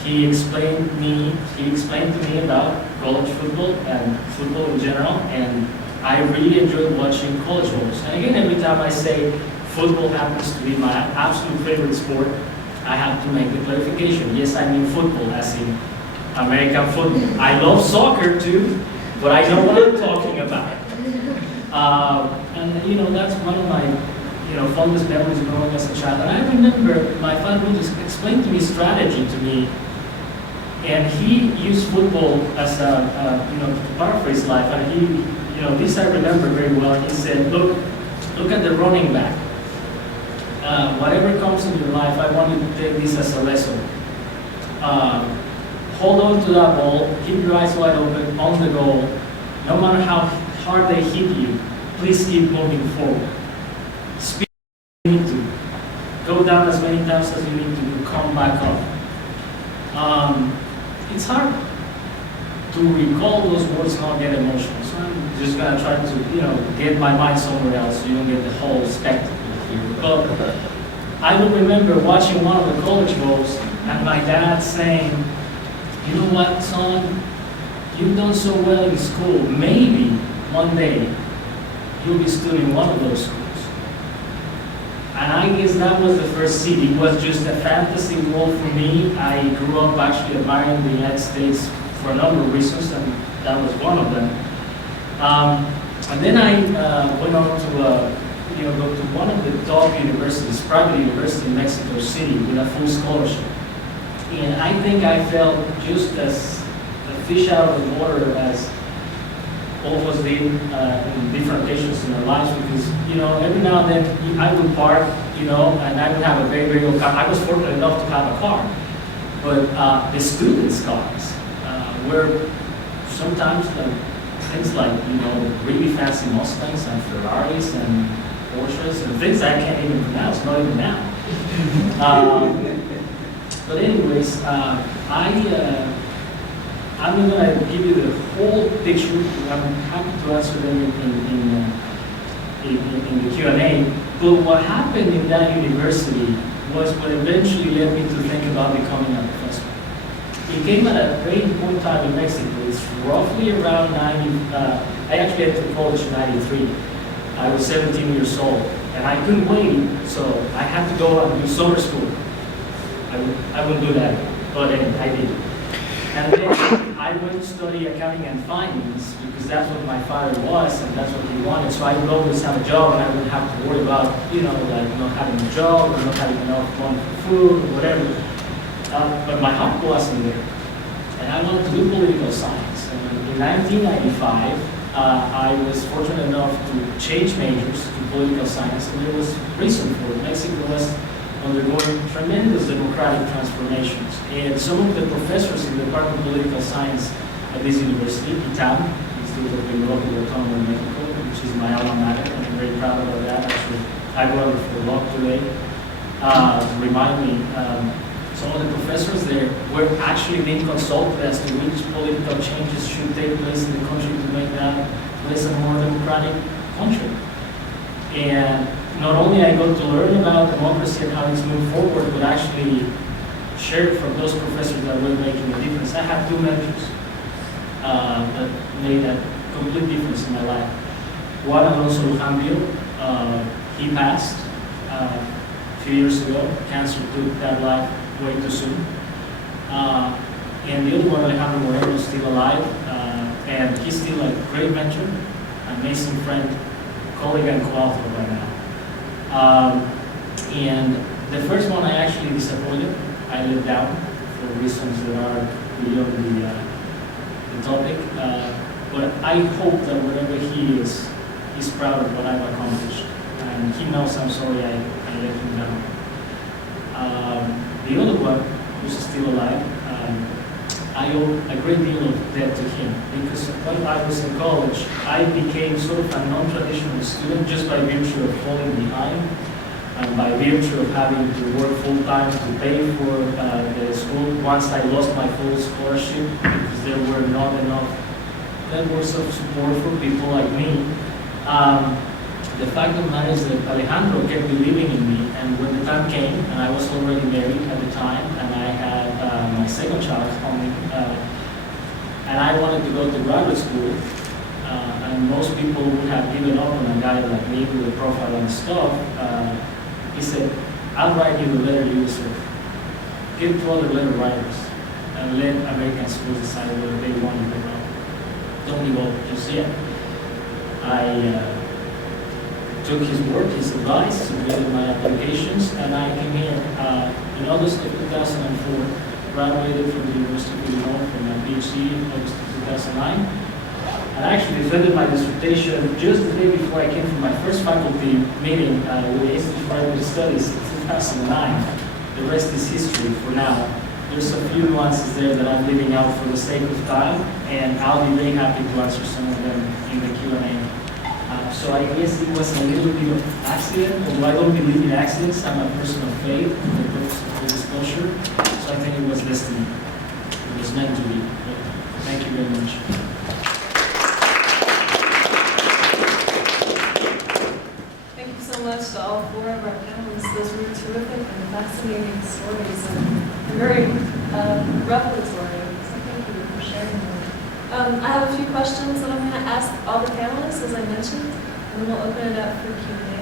He explained to me about college football and football in general, and I really enjoyed watching college games. And again, every time I say football happens to be my absolute favorite sport, I have to make the clarification. Yes, I mean football, as in American football. I love soccer too, but I know what I'm talking about. And you know, that's one of my fondest memories growing as a child. And I remember my father would just explain to me strategy to me, and he used football as to paraphrase life. And he, this I remember very well. He said, look at the running back. Whatever comes in your life, I want you to take this as a lesson. Hold on to that ball, keep your eyes wide open on the goal. No matter how hard they hit you, please keep moving forward. Speed you need to. Go down as many times as you need to come back up. It's hard to recall those words and not get emotional. So I'm just gonna try to, get my mind somewhere else so you don't get the whole spectacle here. But I will remember watching one of the college games and my dad saying, you know what, son, you've done so well in school, maybe one day you'll be studying one of those schools. And I guess that was the first seed. It was just a fantasy world for me. I grew up actually admiring the United States for a number of reasons, and that was one of them. And then I went on to go to one of the top universities, private university in Mexico City, with a full scholarship. And I think I felt just as a fish out of the water as all of us did in different occasions in our lives, because every now and then I would park, and I would have a very, very old car. I was fortunate enough to have a car, but the students' cars were sometimes things like really fancy Mustangs and Ferraris and Porsches and things I can't even pronounce, not even now. But anyways, I'm going to give you the whole picture. I'm happy to answer them in the Q&A. But what happened in that university was what eventually led me to think about becoming a professor. It came at a very important time in Mexico. It's roughly around 90. I actually entered college in 93. I was 17 years old, and I couldn't wait, so I had to go and do summer school. I wouldn't do that, but anyway, I did. And then I went to study accounting and finance because that's what my father was and that's what he wanted. So I would always have a job and I wouldn't have to worry about, like not having a job or not having enough money for food or whatever. But my heart wasn't there. And I wanted to do political science. And in 1995, I was fortunate enough to change majors to political science, and there was reason for it. Mexico was undergoing tremendous democratic transformations. And some of the professors in the Department of Political Science at this university, ETHN, Institute of Technological Autonomy in Mexico, which is my alma mater, and I'm very proud of that. Actually, I brought it for a walk today to remind me. Some of the professors there were actually being consulted as to which political changes should take place in the country to make that place a more democratic country. And not only I got to learn about democracy and how it's moved forward, but actually share from those professors that were making a difference. I had two mentors that made a complete difference in my life. One, Alonso Lujambio, he passed a few years ago. Cancer took that life way too soon. And the other one, Alejandro Moreno, is still alive, and he's still a great mentor, amazing friend, colleague, and co-author right now. And the first one I actually disappointed. I let down for reasons that are beyond the topic. But I hope that wherever he is, he's proud of what I've accomplished. And he knows I'm sorry I let him down. The other one, who's still alive, I owe a great deal of debt to him because while I was in college, I became sort of a non-traditional student just by virtue of falling behind and by virtue of having to work full-time to pay for the school. Once I lost my full scholarship because there were not enough networks of support for people like me. the fact of the matter is that Alejandro kept believing in me, and when the time came, and I was already married at the time, and I had my second child coming, and I wanted to go to graduate school, and most people would have given up on a guy like me with a profile and stuff. He said, I'll write you the letter you deserve. Give it to other letter writers, and let American schools decide whether they want it or not. Don't give up just yet. I took his word, his advice, submitted my applications, and I came here in August of 2004, graduated from the University of Illinois from my PhD in August of 2009. And I actually defended my dissertation just the day before I came from my first faculty meeting with the Institute for Graduate Studies in 2009. The rest is history for now. There's a few nuances there that I'm leaving out for the sake of time, and I'll be very happy to answer some of them in the Q&A. So I guess it was a little bit of accident, although I don't believe in accidents. I'm a person of faith in the purpose of full disclosure. So I think it was destiny. It was meant to be. But thank you very much. Thank you so much to all four of our panelists. Those were terrific and fascinating stories and very revelatory. So thank you for sharing them. I have a few questions that I'm going to ask all the panelists, as I mentioned, and then we'll open it up for Q&A.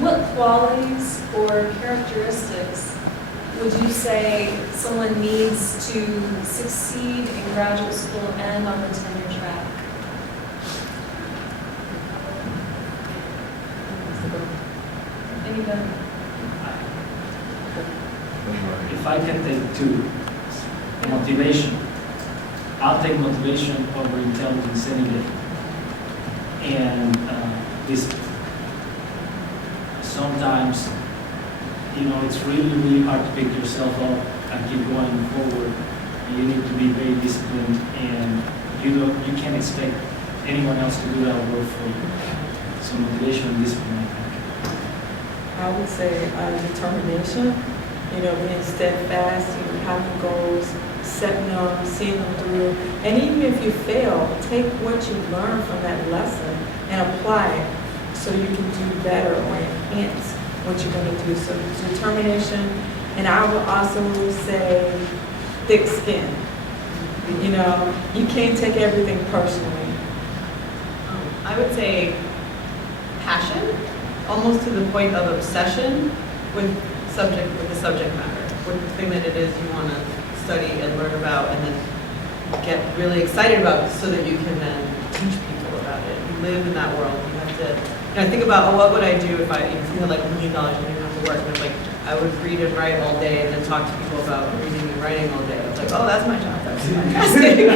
What qualities or characteristics would you say someone needs to succeed in graduate school and on the tenure track? Anybody? If I can take two, motivation. I'll take motivation over intelligence any day. And discipline. Sometimes, it's really, really hard to pick yourself up and keep going forward. You need to be very disciplined, and you can't expect anyone else to do that work for you. So motivation and discipline, I think. I would say determination, being steadfast, having goals, setting them, seeing them through. And even if you fail, take what you learn from that lesson and apply it so you can do better or enhance what you're going to do. So determination, and I would also say thick skin. You can't take everything personally. I would say passion, almost to the point of obsession with the subject matter, with the thing that it is you want to study and learn about, and then get really excited about, so that you can then teach people about it. You live in that world. You have to. Think about, what would I do if I had like $1 million and didn't have to work? And it's like I would read and write all day, and then talk to people about reading and writing all day. It's like, oh, that's my job. That's fantastic.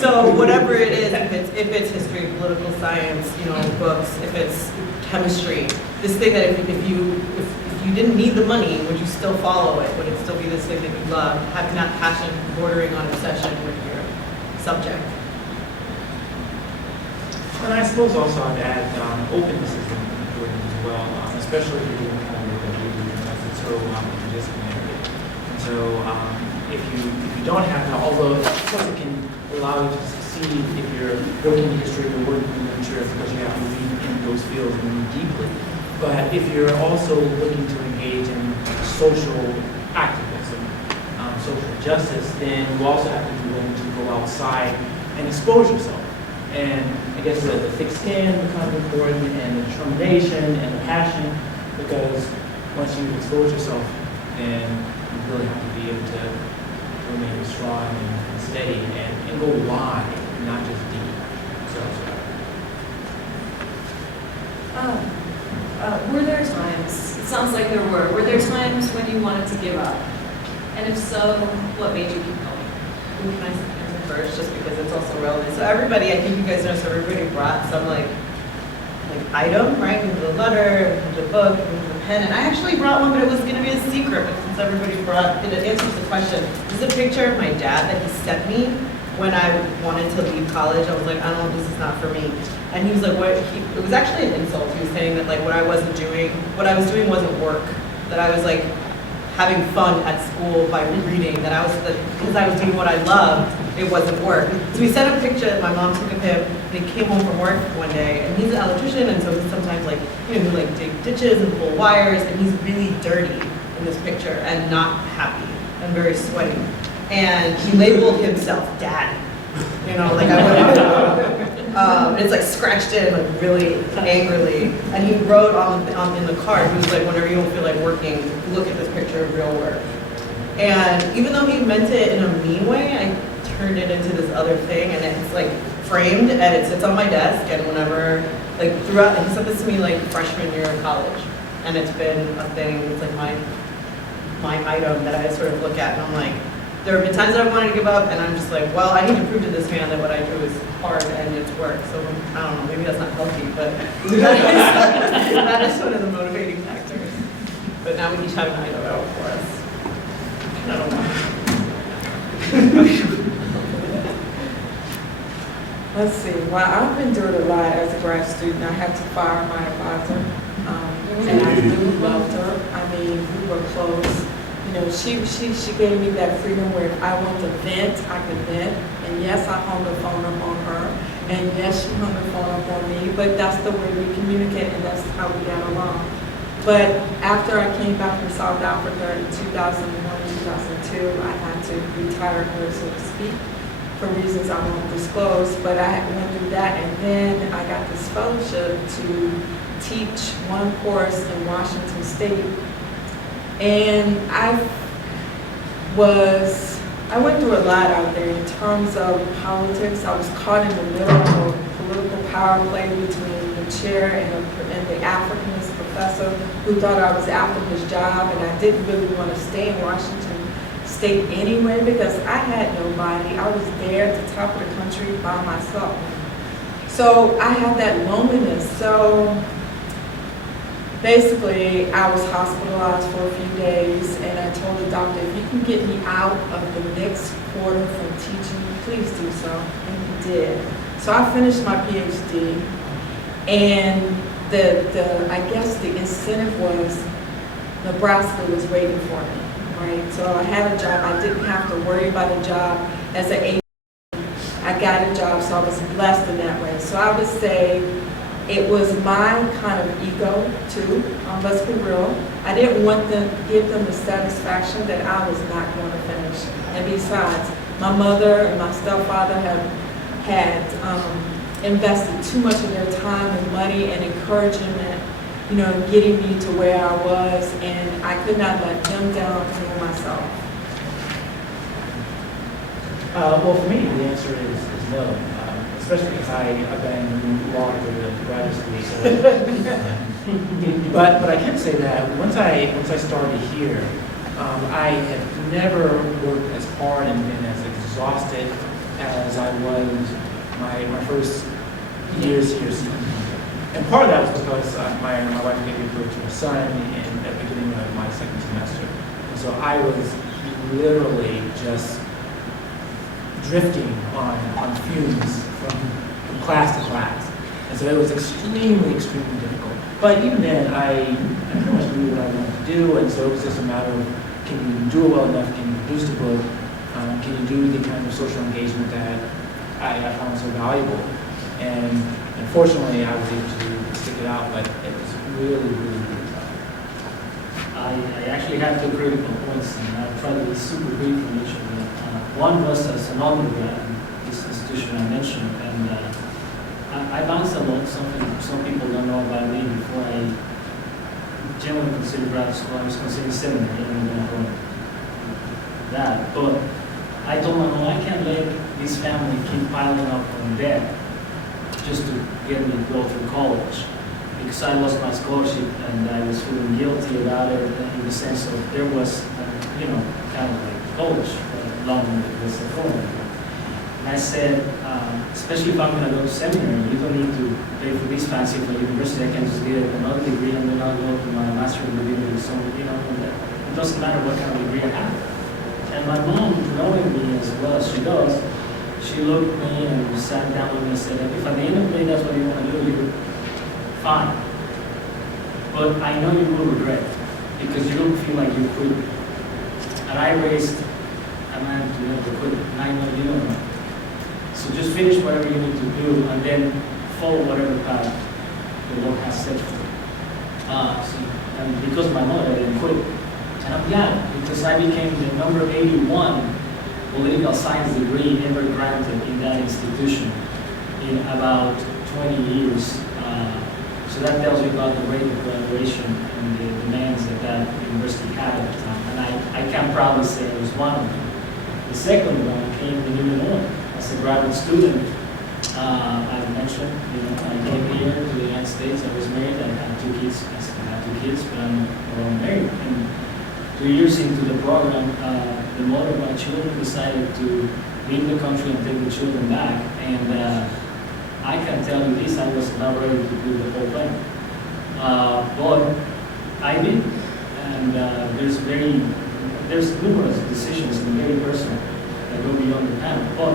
So whatever it is, if it's history, political science, books, if it's chemistry, this thing that if you didn't need the money, would you still follow it? Would it still be this thing that you love? Having that passion bordering on obsession with your subject. And I suppose also I'd add openness is important as well, especially if you're doing kind of work that we do, because it's so interdisciplinary. And so if you don't have that, although of course it can allow you to succeed if you're working in history or working in literature, because you have to read in those fields and read deeply. But if you're also looking to engage in social activism, social justice, then you also have to be willing to go outside and expose yourself. And I guess the thick skin becomes important, and the determination and the passion, because once you expose yourself, then you really have to be able to remain strong and steady and go wide, not just deep. Were there times, it sounds like there were there times when you wanted to give up? And if so, what made you keep going? Can I answer first, just because it's also relevant? So everybody, I think you guys know, so everybody brought some like item, right? We have the letter, we have the book, we have the pen, and I actually brought one, but it was going to be a secret, but since everybody brought it, answers the question. This is a picture of my dad that he sent me when I wanted to leave college. I was like, I don't know, this is not for me. And he was like, it was actually an insult. He was saying that like what I was doing wasn't work. That I was like having fun at school by reading, that because I was doing what I loved, it wasn't work. So we sent a picture, my mom took of him, and he came home from work one day, and he's an electrician, and so he's sometimes like, he'll like dig ditches and pull wires, and he's really dirty in this picture, and not happy, and very sweaty. And he labeled himself Daddy. Like it's like scratched in like really angrily, and he wrote in the card, he was like, whenever you don't feel like working, look at this picture of real work. And even though he meant it in a mean way, I turned it into this other thing, and it's like framed, and it sits on my desk, and whenever, like throughout, he sent this to me like freshman year of college, and it's been a thing, it's like my item that I sort of look at, and I'm like, there have been times that I wanted to give up, and I'm just like, well, I need to prove to this man that what I do is hard and it's work. So I don't know, maybe that's not healthy, but that is one of the motivating factors. But now we each have an item out for us. I don't know. Let's see. Well, I've been doing a lot as a grad student. I had to fire my advisor, and I really loved her. I mean, we were close. She gave me that freedom where if I want to vent, I could vent. And yes, I hung the phone up on her. And yes, she hung the phone up on me. But that's the way we communicate, and that's how we got along. But after I came back from South Africa in 2001, 2002, I had to retire her, so to speak, for reasons I won't disclose. But I went through that, and then I got this fellowship to teach one course in Washington State. And I went through a lot out there in terms of politics. I was caught in the middle of a political power play between the chair and the Africanist professor who thought I was after his job, and I didn't really want to stay in Washington State anyway because I had nobody. I was there at the top of the country by myself. So I had that loneliness. So basically, I was hospitalized for a few days, and I told the doctor, if you can get me out of the next quarter from teaching, please do so. And he did. So I finished my PhD, and I guess the incentive was Nebraska was waiting for me, right? So I had a job. I didn't have to worry about a job as an agent. I got a job, so I was blessed in that way. So I would say it was my kind of ego too, let's be real. I didn't want to give them the satisfaction that I was not going to finish. And besides, my mother and my stepfather had invested too much of their time and money and encouragement, getting me to where I was, and I could not let them down nor myself. Well, for me, the answer is no. Especially because I've been law to the graduate school. So. but I can say that once I started here, I have never worked as hard and been as exhausted as I was my first years here. And part of that was because my wife gave birth to a son at the beginning of my second semester. And so I was literally just drifting on fumes from class to class. And so it was extremely difficult. But even then, I pretty much knew what I wanted to do, and so it was just a matter of, can you do it well enough, can you produce the book, can you do the kind of social engagement that I found so valuable. And unfortunately, I was able to stick it out, but it was really tough. I actually have two critical points, and I'll try to be super brief on each of them. One was as an undergrad in this institution I mentioned, and I bounced a lot, some people don't know about me. Before I generally considered grad school, I was considering seminary, and I'm going to that. But I told my mom, I can't let this family keep piling up on debt just to get me to go through college. Because I lost my scholarship, and I was feeling guilty about it in the sense of there was, kind of like college along with the program. And I said, especially if I'm going to go to seminary, you don't need to pay for this fancy for university. I can just get another degree and then I'll go to my master's degree with some, it doesn't matter what kind of degree I have. And my mom, knowing me as well as she does, she looked at me and sat down with me and said, if at the end of the day that's what you want to do, you're fine. But I know you will regret it because you don't feel like you could And I raised a man to never quit. And I know you don't know. So just finish whatever you need to do and then follow whatever path the Lord has set for you. And because of my mother, I didn't quit. And I'm glad, because I became the number 81 political science degree ever granted in that institution in about 20 years. So that tells you about the rate of graduation and the demands that that university had at the time. And I can proudly say I was one of them. The second one came in Illinois. As a graduate student, I mentioned, I came here to the United States. I was married. I had 2 kids. I still have 2 kids, but I'm married. And 2 years into the program, the mother of my children decided to leave the country and take the children back. And I can tell you this, I was not ready to do the whole thing. But I did. And there's numerous decisions and very personal that go beyond the panel. But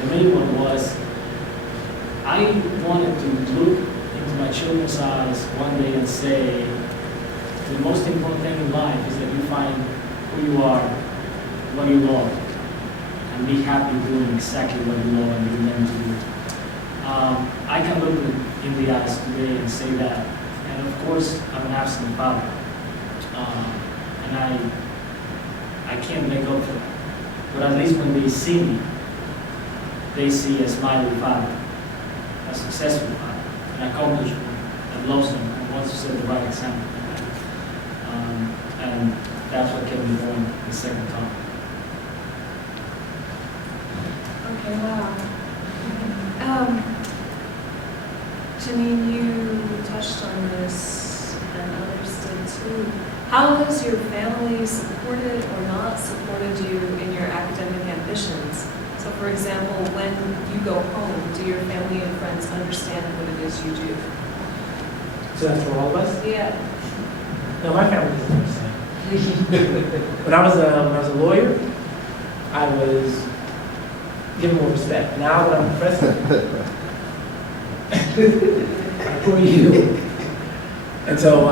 the main one was, I wanted to look into my children's eyes one day and say, the most important thing in life is that you find who you are, what you love, and be happy doing exactly what you love and you're meant to do. I can look in the eyes today and say that, and of course, I'm an absent father, and I can't make up for that. But at least when they see me, they see a smiling father, a successful father, an accomplished one that loves them and wants to set the right example. And that's what kept me going the second time. Okay, wow. Jennine, you touched on this, and others did too. How has your family supported or not supported you in your academic ambitions? So for example, when you go home, do your family and friends understand what it is you do? So that's for all of us? Yeah. No, my family doesn't understand. When I was a lawyer, I was given more respect. Now that I'm a professor, who are you? And so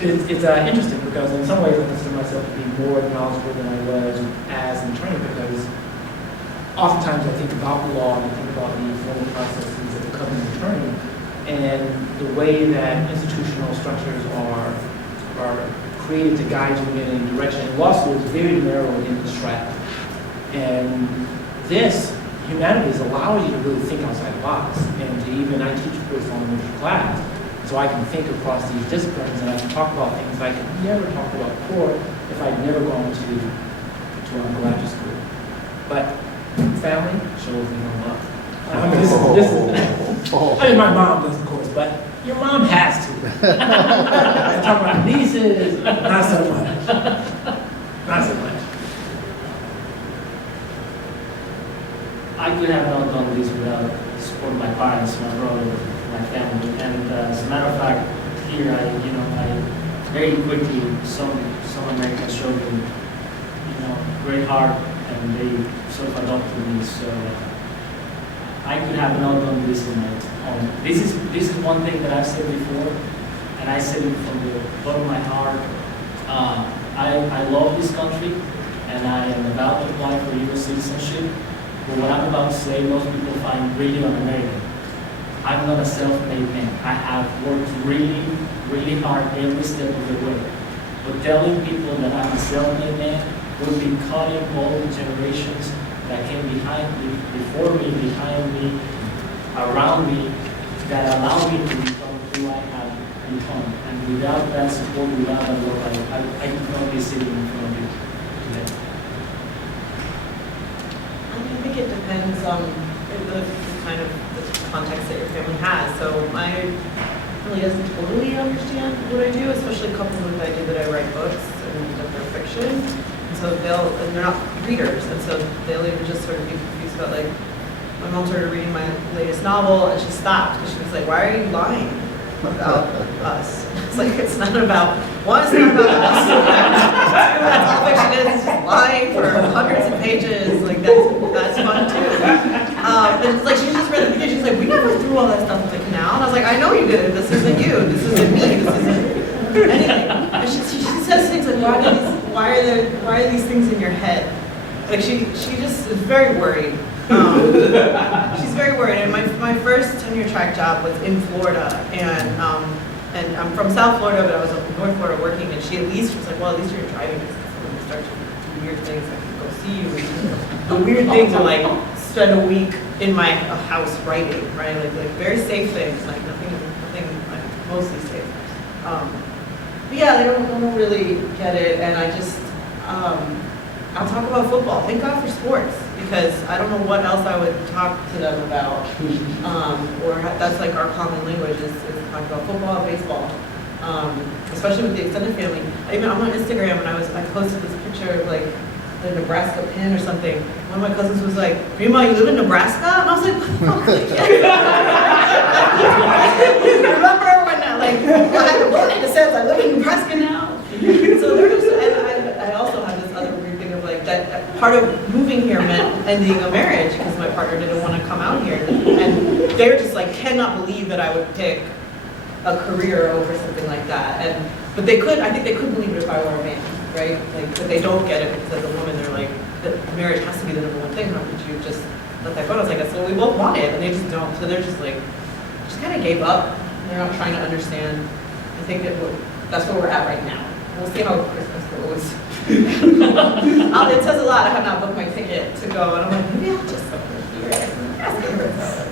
it's interesting because in some ways I consider myself to be more knowledgeable than I was as an attorney, because oftentimes I think about the law and I think about the formal processes of becoming an attorney and the way that institutional structures are created to guide you in a direction. And law school is very narrow in the strap. And this, humanities, allows you to really think outside the box. And to even, I teach critical literature class, so I can think across these disciplines and I can talk about things I could never talk about before if I'd never gone to a graduate school. But family shows me no love. I mean, my mom does, of course, but your mom has to. I'm talking about nieces, not so much. Not so much. I could have not done this without the support of my parents, my brother, my family. And as a matter of fact, here I very quickly, some Americans showed me, great heart, and they sort of adopted me. So I could have not done this on my own. This is one thing that I've said before, and I said it from the bottom of my heart. I love this country, and I am about to apply for U.S. citizenship. But what I'm about to say, most people find really un-American. I'm not a self-made man. I have worked really, really hard every step of the way. But telling people that I'm a self-made man will be cutting all the generations that came behind me, before me, behind me, around me, that allow me to become who I have become. And without that support, without that love, I could not be sitting in front of you today. I think it depends on the kind of the context that your family has. So my family doesn't totally understand what I do, especially coupled with the idea that I write books and that they're fiction. And so they're not readers, and so they'll even just sort of be confused about, like, my mom started reading my latest novel and she stopped because she was like, why are you lying about us? It's like, it's not about, one, it's not about us. Two, that's all fiction is, it's just lying for hundreds of pages. Like, that's fun too. And it's like, she just read the beginning, she's like, we never threw all that stuff in the canal. And I was like, I know you did. This isn't you. This isn't me. This isn't anything. And she says things like, why why are these things in your head? Like she just is very worried. She's very worried. And my first tenure track job was in Florida, and I'm from South Florida, but I was in North Florida working, and she at least was like, well, at least you're driving. When you start to do weird things, I can go see you. And the weird things are like spend a week in my house writing, right? Like very safe things, like nothing like mostly safe. But yeah, they don't really get it, and I just I'll talk about football. Thank God for sports, because I don't know what else I would talk to them about. That's like our common language is talk about football, baseball, especially with the extended family. I'm on Instagram, and I posted this picture of like the Nebraska pin or something. One of my cousins was like, "Grandma, you live in Nebraska?" And I was like, "What the fuck?" Remember when I had to vote, it says I live in Nebraska now. So they're just, and I also have this other weird thing of like that part of moving here meant ending a marriage because my partner didn't want to come out here, and they're just like cannot believe that I would pick a career over something like that. But I think they could believe it if I were a man, right? Like, but they don't get it because as a woman, they're like, the marriage has to be the number one thing. How could you just let that go? And I was like, so we both want it, and they just don't. So they're just like, just kind of gave up. They're not trying to understand. I think that's where we're at right now. We'll see how Christmas goes. It says a lot. I have not booked my ticket to go, and I'm like, maybe I'll just go here. Ask her.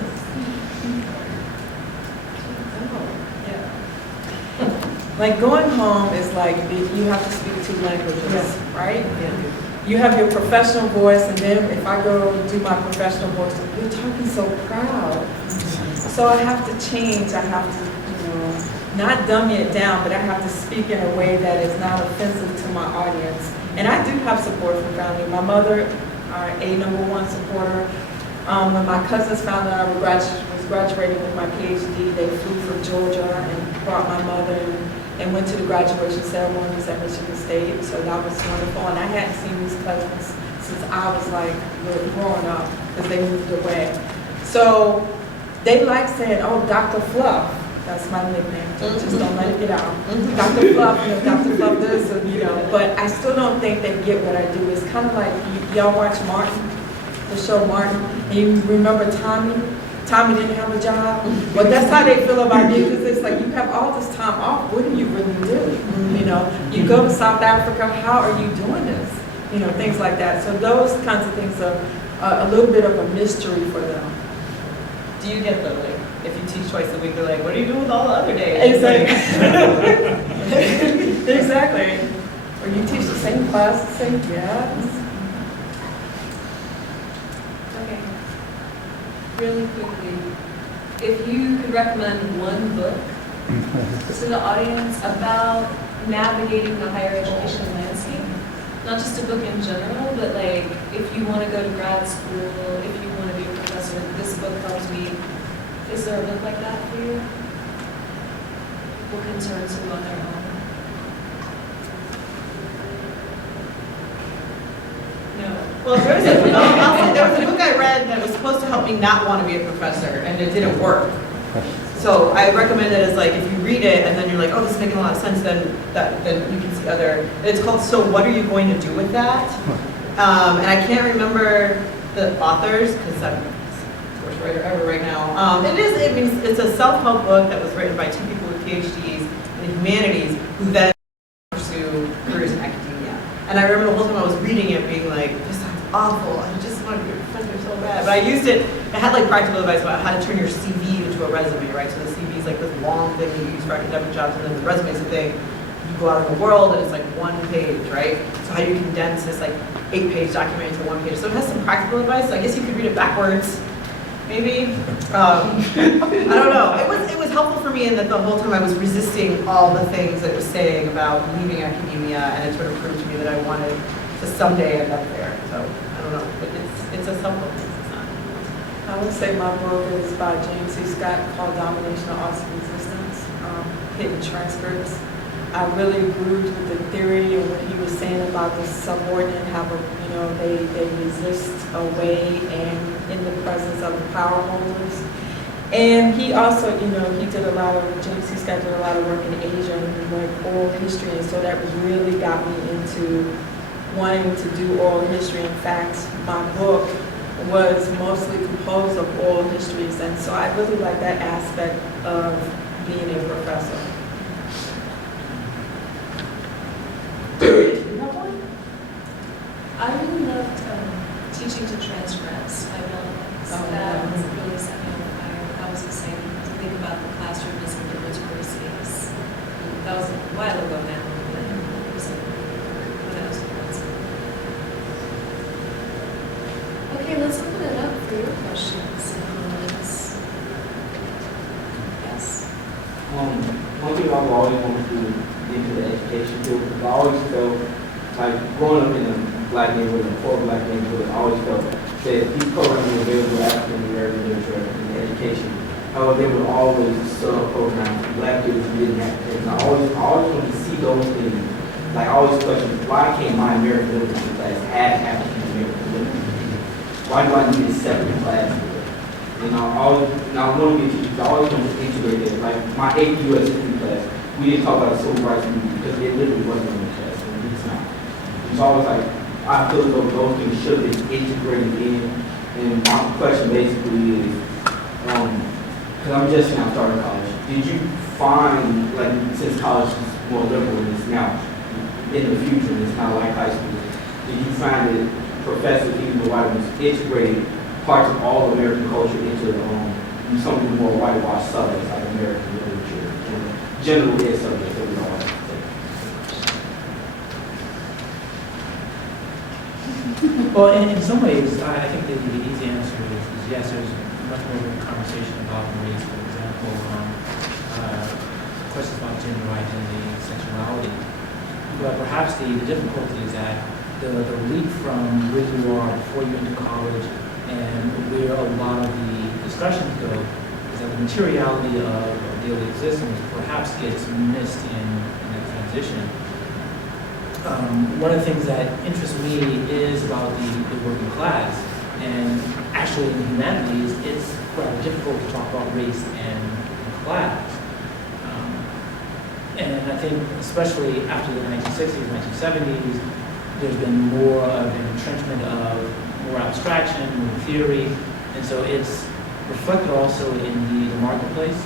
Like going home is like you have to speak two languages, right? Yeah. You have your professional voice, and then if I go do my professional voice, you're talking so proud. So I have to change. I have to, not dummy it down, but I have to speak in a way that is not offensive to my audience. And I do have support from family. My mother, a #1 supporter. When my cousins found out I was graduating with my PhD, they flew from Georgia and brought my mother and went to the graduation ceremonies at Michigan State. So that was wonderful. And I hadn't seen these cousins since I was like growing up because they moved away. So they like saying, "Oh, Dr. Fluff." That's my nickname. Just don't let it get out. Dr. Fluff, Dr. Fluff this, But I still don't think they get what I do. It's kind of like y'all watch Martin, the show Martin, and you remember Tommy? Tommy didn't have a job. Well, that's how they feel about me, because it's like you have all this time off. What do you really do? You go to South Africa. How are you doing this? Things like that. So those kinds of things are a little bit of a mystery for them. Do you get the if you teach twice a week, they're like, "What do you do with all the other days?" Exactly. Exactly. Or you teach the same class, the same Okay. Really quickly, if you could recommend one book to the audience about navigating the higher education landscape, not just a book in general, but like if you want to go to grad school, if you want to be a professor, this book helps me. Is there a book like that for you? What concerns you on their own? No. Well, there was a book I read that was supposed to help me not want to be a professor, and it didn't work. So I recommend it as like, if you read it and then you're like, "Oh, this is making a lot of sense," then you can see other. It's called "So What Are You Going to Do with That?" And I can't remember the authors because I'm the worst writer ever right now. It's a self-help book that was written by 2 people with PhDs in humanities who then pursue careers in academia. And I remember the whole time I was reading it being like, "This sounds awful. I just want to be a professor so bad." But I used it. It had like practical advice about how to turn your CV into a resume, right? So the CV is like this long thing you use for academic jobs, and then the resume is a thing you go out in the world, and it's like 1 page, right? So how do you condense this like 8-page document into 1 page? So it has some practical advice. So I guess you could read it backwards, maybe. I don't know. It was helpful for me in that the whole time I was resisting all the things that it was saying about leaving academia, and it sort of proved to me that I wanted to someday end up there. So I don't know, but it's a self-help thing. I would say my book is by James C. Scott called Domination of Arts and Resistance, Hidden Transcripts. I really agreed with the theory and what he was saying about the subordinate, how they resist away and in the presence of the power holders. And he also, he did a lot of, James C. Scott did a lot of work in Asia and like oral history, and so that really got me into wanting to do oral history. In fact, my book was mostly composed of oral histories, and so I really like that aspect of being a professor. I really loved teaching to transcripts by relevance. Oh, That yeah. really set me on fire. That was exciting to think about the classroom as a liberatory space. That was a while ago now, but it was when I was in grad school. Okay, let's open it up for your questions and comments. Yes? One thing I've always wanted to get into the education field, because I always felt like growing up in a black neighborhood, a poor black neighborhood, I always felt that these programs were available to African American literature and education. However, there were always sub-programs for black kids who didn't have kids. And I always wanted to see those things. Like I always questioned, why can't my American literature class have African American literature? Why do I need a separate class for it? And I want to get teachers, I always want to integrate it. Like my 8th U.S. history class, we didn't talk about the civil rights movement because it literally wasn't in the class, and it's not. It's always like, I feel as though those things should have been integrated in. And my question basically is, because I'm just now starting college, did you find, like, since college is more liberal and it's now in the future, and it's not like high school, did you find that professors, even the white ones, integrated parts of all American culture into some of the more whitewashed subjects like American literature and general ed subjects that we all like to take? Well, in some ways, I think the easy answer is yes. There's much more of a conversation about race, for example, questions about gender identity and sexuality. But perhaps the difficulty is that the leap from where you are before you enter college and where a lot of the discussions go is that the materiality of daily existence perhaps gets missed in that transition. One of the things that interests me is about the working class, and actually in humanities, it's quite difficult to talk about race and class. And I think especially after the 1960s, 1970s, there's been more of an entrenchment of more abstraction, more theory, and so it's reflected also in the marketplace.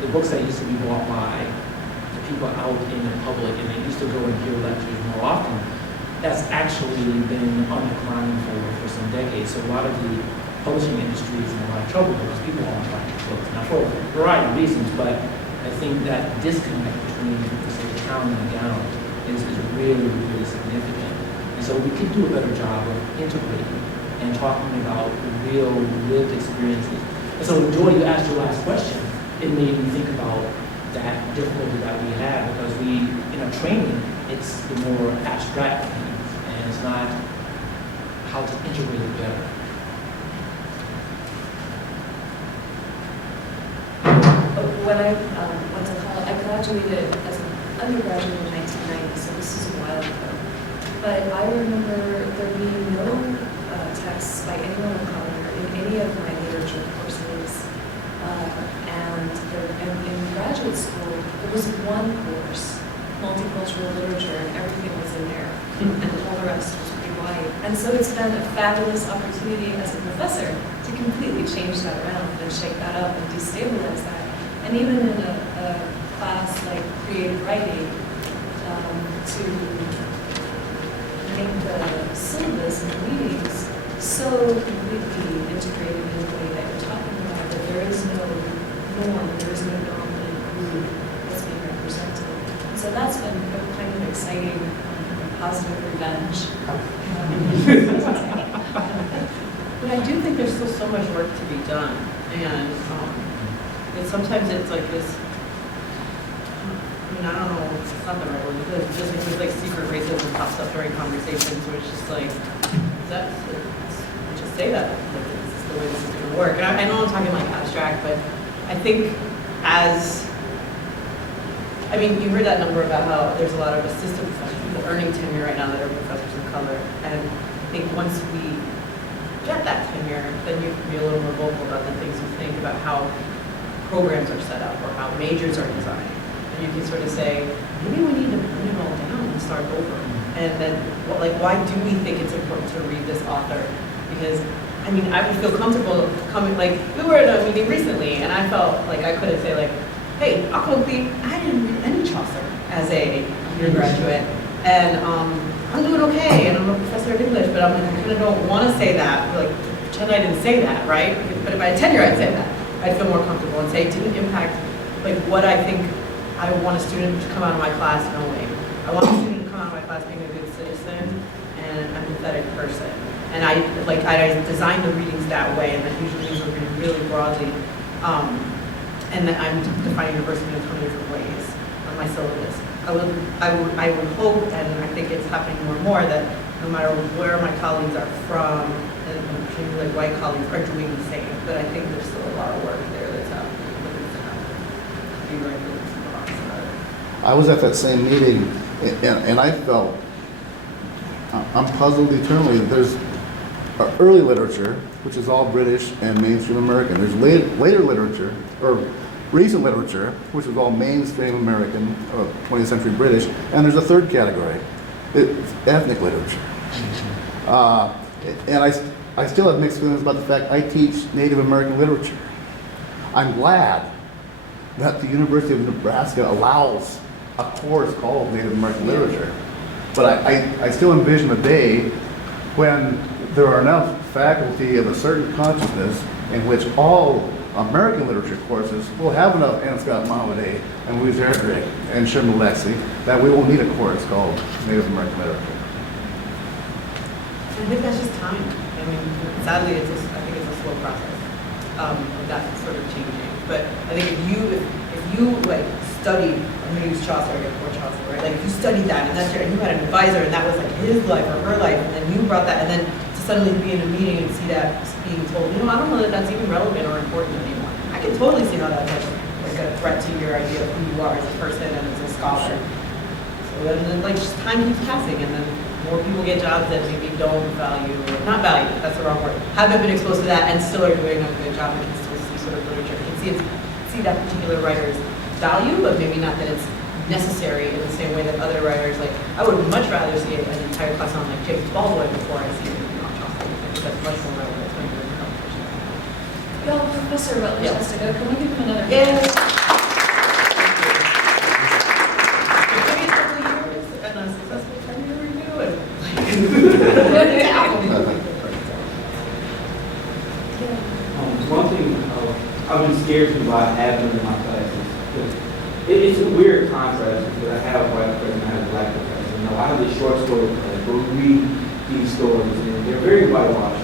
The books that used to be bought by the people out in the public, and they used to go and hear lectures more often, that's actually been on decline for some decades. So a lot of the publishing industry is in a lot of trouble because people aren't buying books. Now for a variety of reasons, but I think that disconnect between, say, the town and the gown is really, really significant. And so we could do a better job of integrating and talking about real lived experiences. And so Joy, you asked your last question, it made me think about that difficulty that we have because we, in our training, it's the more abstract things and it's not how to integrate it better. When I went to college, I graduated as an undergraduate in 1990, so this is a while ago. But I remember there being no texts by anyone of color in any of my literature courses. And in graduate school, there was one course, multicultural literature, and everything was in there. And all the rest was pretty white. And so it's been a fabulous opportunity as a professor to completely change that around and shake that up and destabilize that. And even in a class like creative writing, to make the syllabus and the readings so completely integrated in the way that you're talking about, that there is no norm, there is no dominant group that's being represented. And so that's been a kind of exciting, positive revenge. But I do think there's still so much work to be done, and sometimes it's like this. I don't know, it's not the right word, because it's just like this like secret racism pops up during conversations where it's just like, just say that, like, this is the way this is going to work. And I know I'm talking like abstract, but I think you heard that number about how there's a lot of assistant professors, people earning tenure right now that are professors of color. And I think once we get that tenure, then you can be a little more vocal about the things you think about how programs are set up or how majors are designed. You can sort of say, maybe we need to put it all down and start over. And then, like, why do we think it's important to read this author? Because, I mean, I would feel comfortable coming, like, we were at a meeting recently, and I felt like I couldn't say, like, hey, Colloquium, I didn't read any Chaucer as a undergraduate, and I'm doing okay, and I'm a professor of English, but I'm like, I kind of don't want to say that, like, pretend I didn't say that, right? But if I had tenure, I'd say that. I'd feel more comfortable and say it didn't impact, like, what I think I want a student to come out of my class knowing. I want a student to come out of my class being a good citizen and an empathetic person. And I designed the readings that way, and that usually means we're reading really broadly. And that I'm defining diversity in 20 different ways on my syllabus. I would hope, and I think it's happening more and more, that no matter where my colleagues are from, and particularly like white colleagues, are doing the same. But I think there's still a lot of work there that's happening. Be very good about it. I was at that same meeting, and I felt, I'm puzzled eternally. There's early literature, which is all British and mainstream American. There's later literature, or recent literature, which is all mainstream American, 20th century British, and there's a third category, it's ethnic literature. And I still have mixed feelings about the fact I teach Native American literature. I'm glad that the University of Nebraska allows a course called Native American Literature. But I still envision a day when there are enough faculty of a certain consciousness in which all American literature courses will have enough Anna Scott Mahmoudi and Louise Erdrich and Sherman Alexie that we will need a course called Native American Literature. I think that's just time. I mean, sadly, I think it's a slow process of that sort of changing. But I think if you like studied, I'm going to use Chaucer again, poor Chaucer, right? Like if you studied that, and you had an advisor, and that was like his life or her life, and then you brought that, and then to suddenly be in a meeting and see that being told, I don't know that that's even relevant or important anymore. I can totally see how that's like a threat to your idea of who you are as a person and as a scholar. So then like just time keeps passing, and then more people get jobs that maybe don't value, or not value, that's the wrong word, haven't been exposed to that and still are doing a good job and can still see sort of literature. You can see that particular writer's value, but maybe not that it's necessary in the same way that other writers, like, I would much rather see an entire class on like James Baldwin before I see anything on Chaucer. I think that's much more relevant to the conversation. Y'all, Professor Rutledge has to go. Can we give him another? Yes. Maybe a couple of years and a successful tenure review and One thing I've been scared to about having in my classes, because it's a weird contrast because I have a white professor and I have a black professor. I have this short story class where we read these stories and they're very whitewashed.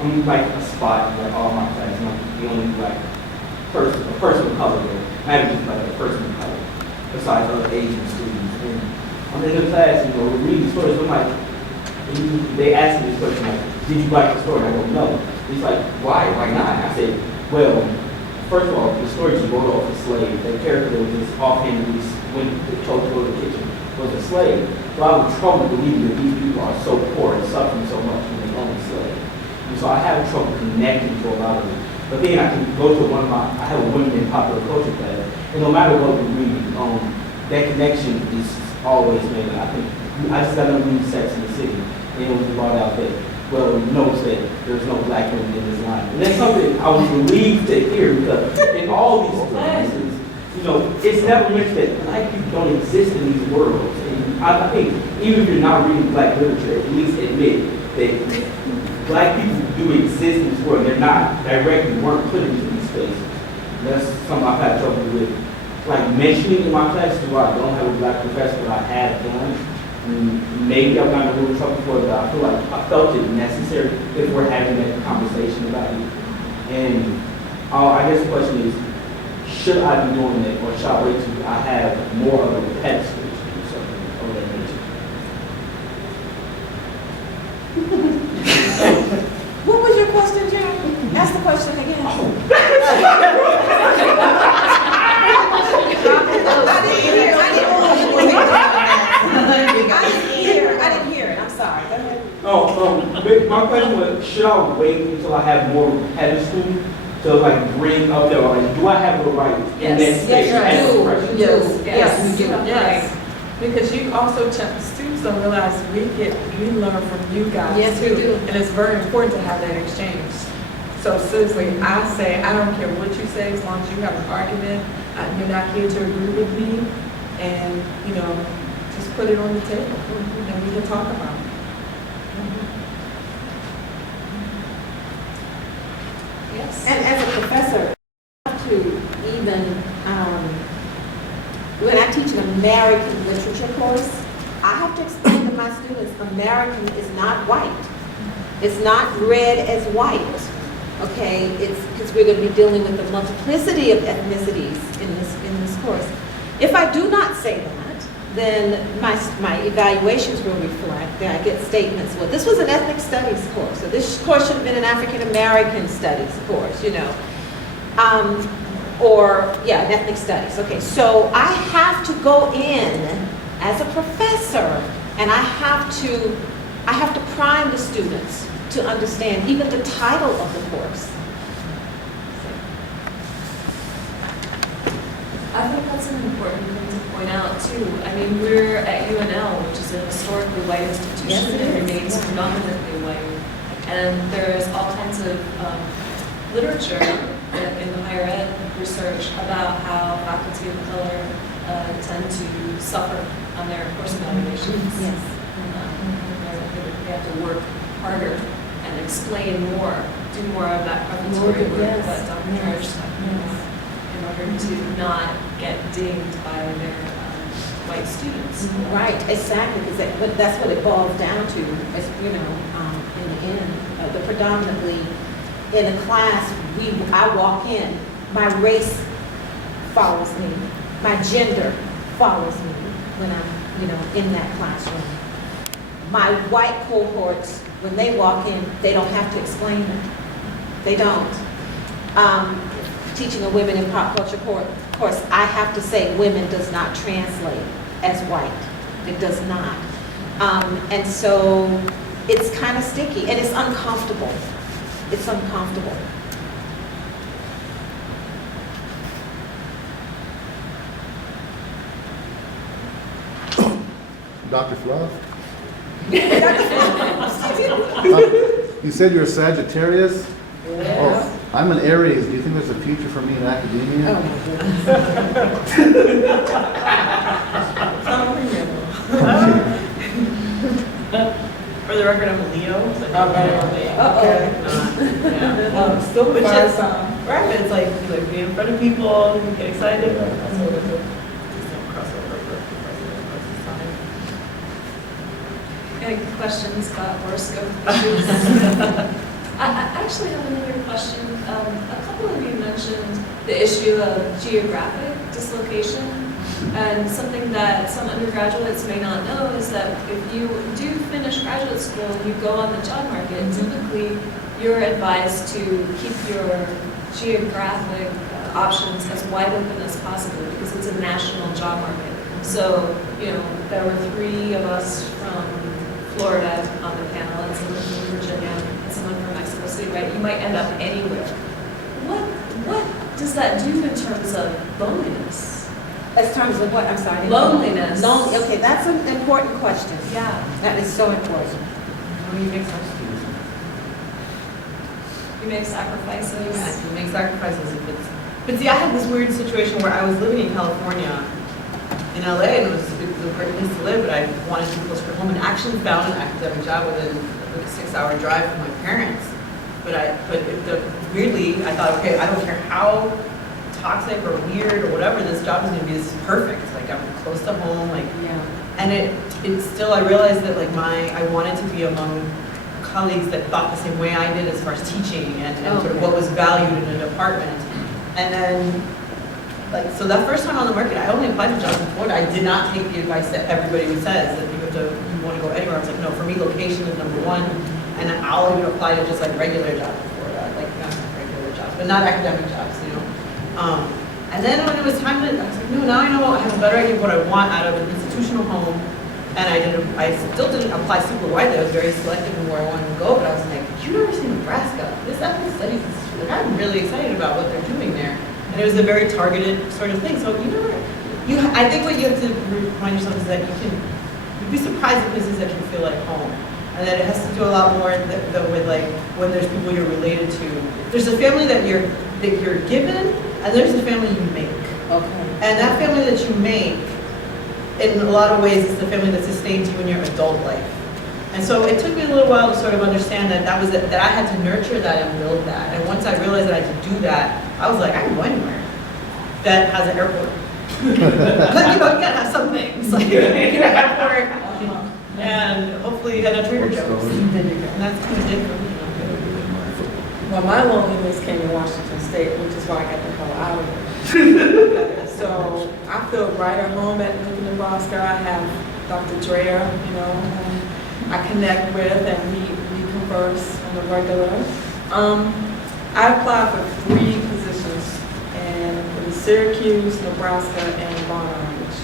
I'm like a spot in like all my classes. I'm the only black person, a person of color there. Not even just like a person of color, besides other Asian students. And I'm in the class, we read these stories. I'm like, they ask me this question like, did you like the story? I go, no. He's like, why? Why not? I said, well, first of all, the story just wrote off a slave. The character was just offhandedly when the chose to go to the kitchen was a slave. So I was trouble believing that these people are so poor and suffering so much when they own a slave. And so I have trouble connecting to a lot of it. But then I can go to I have a women in popular culture class, and no matter what we read, that connection is always made. I just got to read Sex in the City, and it was brought out that, well, notice that there's no black women in this line. And that's something I was relieved to hear because in all these classes, it's never mentioned that black people don't exist in these worlds. And I think even if you're not reading black literature, at least admit that black people do exist in this world. They're not weren't put into these spaces. And that's something I've had trouble with. Like mentioning in my class, I don't have a black professor, but I have done. Maybe I've gotten a little trouble for it, but I feel like I felt it necessary if we're having that conversation about it. And I guess the question is, should I be doing that, or shall I wait till I have more of a pedestal to do something of that nature? What was your question, Jim? Ask the question again. I didn't hear it. I'm sorry. Go ahead. My question was, should I wait until I have more pedestal to bring up there? Do I have the right in that space? Yes, you do. Yes, you do. Yes. Because you also, students don't realize we learn from you guys Yes, we too. do. And it's very important to have that exchange. So seriously, I say, I don't care what you say, as long as you have an argument, you're not here to agree with me, and, you know, just put it on the table, and we can talk about it. Yes? And as a professor, I have to even, when I teach an American literature course, I have to explain to my students, American is not white. It's not read as white, okay? It's because we're going to be dealing with the multiplicity of ethnicities in this course. If I do not say that, then my evaluations will reflect that I get statements, well, this was an ethnic studies course, or this course should have been an African American studies course, you know. An ethnic studies. Okay, so I have to go in as a professor, and I have to prime the students to understand even the title of the course. I think that's an important thing to point out too. I mean, we're at UNL, which is a historically white institution Yes, it and is. remains Yeah. predominantly white. And there's all kinds of literature in the higher ed research about how faculty of color tend to suffer on their course evaluations. Yes. They have to work harder and explain more, do more of that preparatory work Yes. that Dr. Parrish talked about, in order to not get dinged by their white students. Right, exactly, because that's what it boils down to, is, you know, in the end, the predominantly, in a class, I walk in, my race follows me, my gender follows me when I'm, you know, in that classroom. My white cohorts, when they walk in, they don't have to explain it. They don't. Teaching a women in pop culture course, I have to say women does not translate as white. It does not. And so it's kind of sticky and it's uncomfortable. It's uncomfortable. Dr. Fluff? You said you're a Sagittarius? Oh, I'm an Aries. Do you think there's a future for me in academia? Oh, my goodness. For the record, I'm a Leo. So Okay. Still Which fire is- sign. Right, but it's like you be in front of people, you get excited. But also there's a crossover for sign. Any questions about horoscope issues? I actually have another question. A couple of you mentioned the issue of geographic dislocation. And something that some undergraduates may not know is that if you do finish graduate school and you go on the job market, typically you're advised to keep your geographic options as wide open as possible because it's a national job market. So, you know, there were 3 of us from Florida on the panel and someone from Virginia and someone from Mexico City, right? You might end up anywhere. What does that do in terms of loneliness? As terms of what, I'm sorry? Loneliness. Okay, that's an important question. Yeah. That is so important. When you make substitutes. You make sacrifices. Yes, you make sacrifices if it's. But see, I had this weird situation where I was living in California, in LA, and it was a great place to live, but I wanted to be closer to home and actually found an academic job within like a 6-hour drive from my parents. Weirdly, I thought, okay, I don't care how toxic or weird or whatever this job is going to be, this is perfect. Like I'm close to home, like, Yeah. and it's still, I realized that like I wanted to be among colleagues that thought the same way I did as far as teaching and sort of what was valued in a department. And then, like, so that first time on the market, I only applied to jobs in Florida. I did not take the advice that everybody says, that you want to go anywhere. I was like, no, for me, location is number 1. And I'll even apply to just like regular jobs in Florida, like not regular jobs, but not academic jobs, you know. And then when it was time to, I was like, no, now I know I have a better idea of what I want out of an institutional home. And I still didn't apply super widely. I was very selective in where I wanted to go, but I was like, University of Nebraska, this ethnic studies institute, like I'm really excited about what they're doing there. And it was a very targeted sort of thing. So, you know, I think what you have to remind yourself is that you'd be surprised at places that can feel like home. And that it has to do a lot more though with like when there's people you're related to. There's a family that you're given, and there's a family you make. Okay. And that family that you make, in a lot of ways, is the family that sustains you in your adult life. And so it took me a little while to sort of understand that that I had to nurture that and build that. And once I realized that I had to do that, I was like, I can go anywhere that has an airport. But you gotta have some things, like an airport, and hopefully at a Trader Joe's. And that's kind of different. Well, my loneliness came in Washington State, which is why I got the hell out of it. So I feel right at home at Lincoln, Nebraska. I have Dr. Dreher, whom I connect with, and we converse on a regular. I applied for 3 positions, and it was Syracuse, Nebraska, and Von Orange.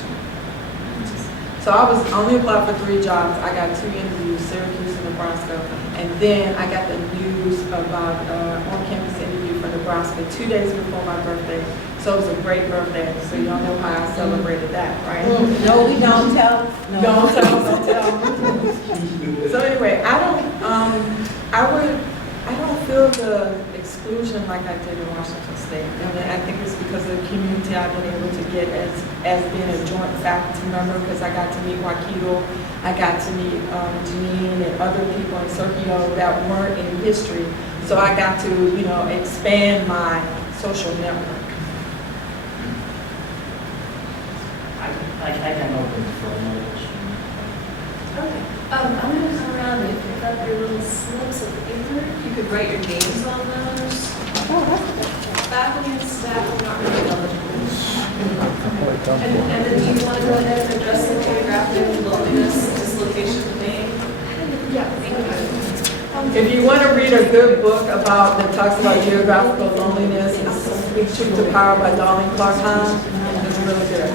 So I only applied for 3 jobs. I got 2 interviews, Syracuse and Nebraska, and then I got the news about on-campus interview for Nebraska 2 days before my birthday. So it was a great birthday. So y'all know how I celebrated that, right? No, we don't tell. No. Don't tell. So anyway, I don't feel the exclusion like I did in Washington State. And I think it's because of the community I've been able to get as being a joint faculty member, because I got to meet Joaquito, I got to meet Jennine and other people in Sergio that weren't in history. So I got to, expand my social network. I can open for another question. Okay. I'm going to come around and pick up your little slips of paper. You could write your names on those. Oh, that's a good. Faculty and staff are not really eligible. And then do you want to go ahead and address the geographic loneliness, dislocation of name? Yeah, thank you. If you want to read a good book that talks about geographical loneliness, it's Speak Truth to Power by Dawne Curry. It's really good.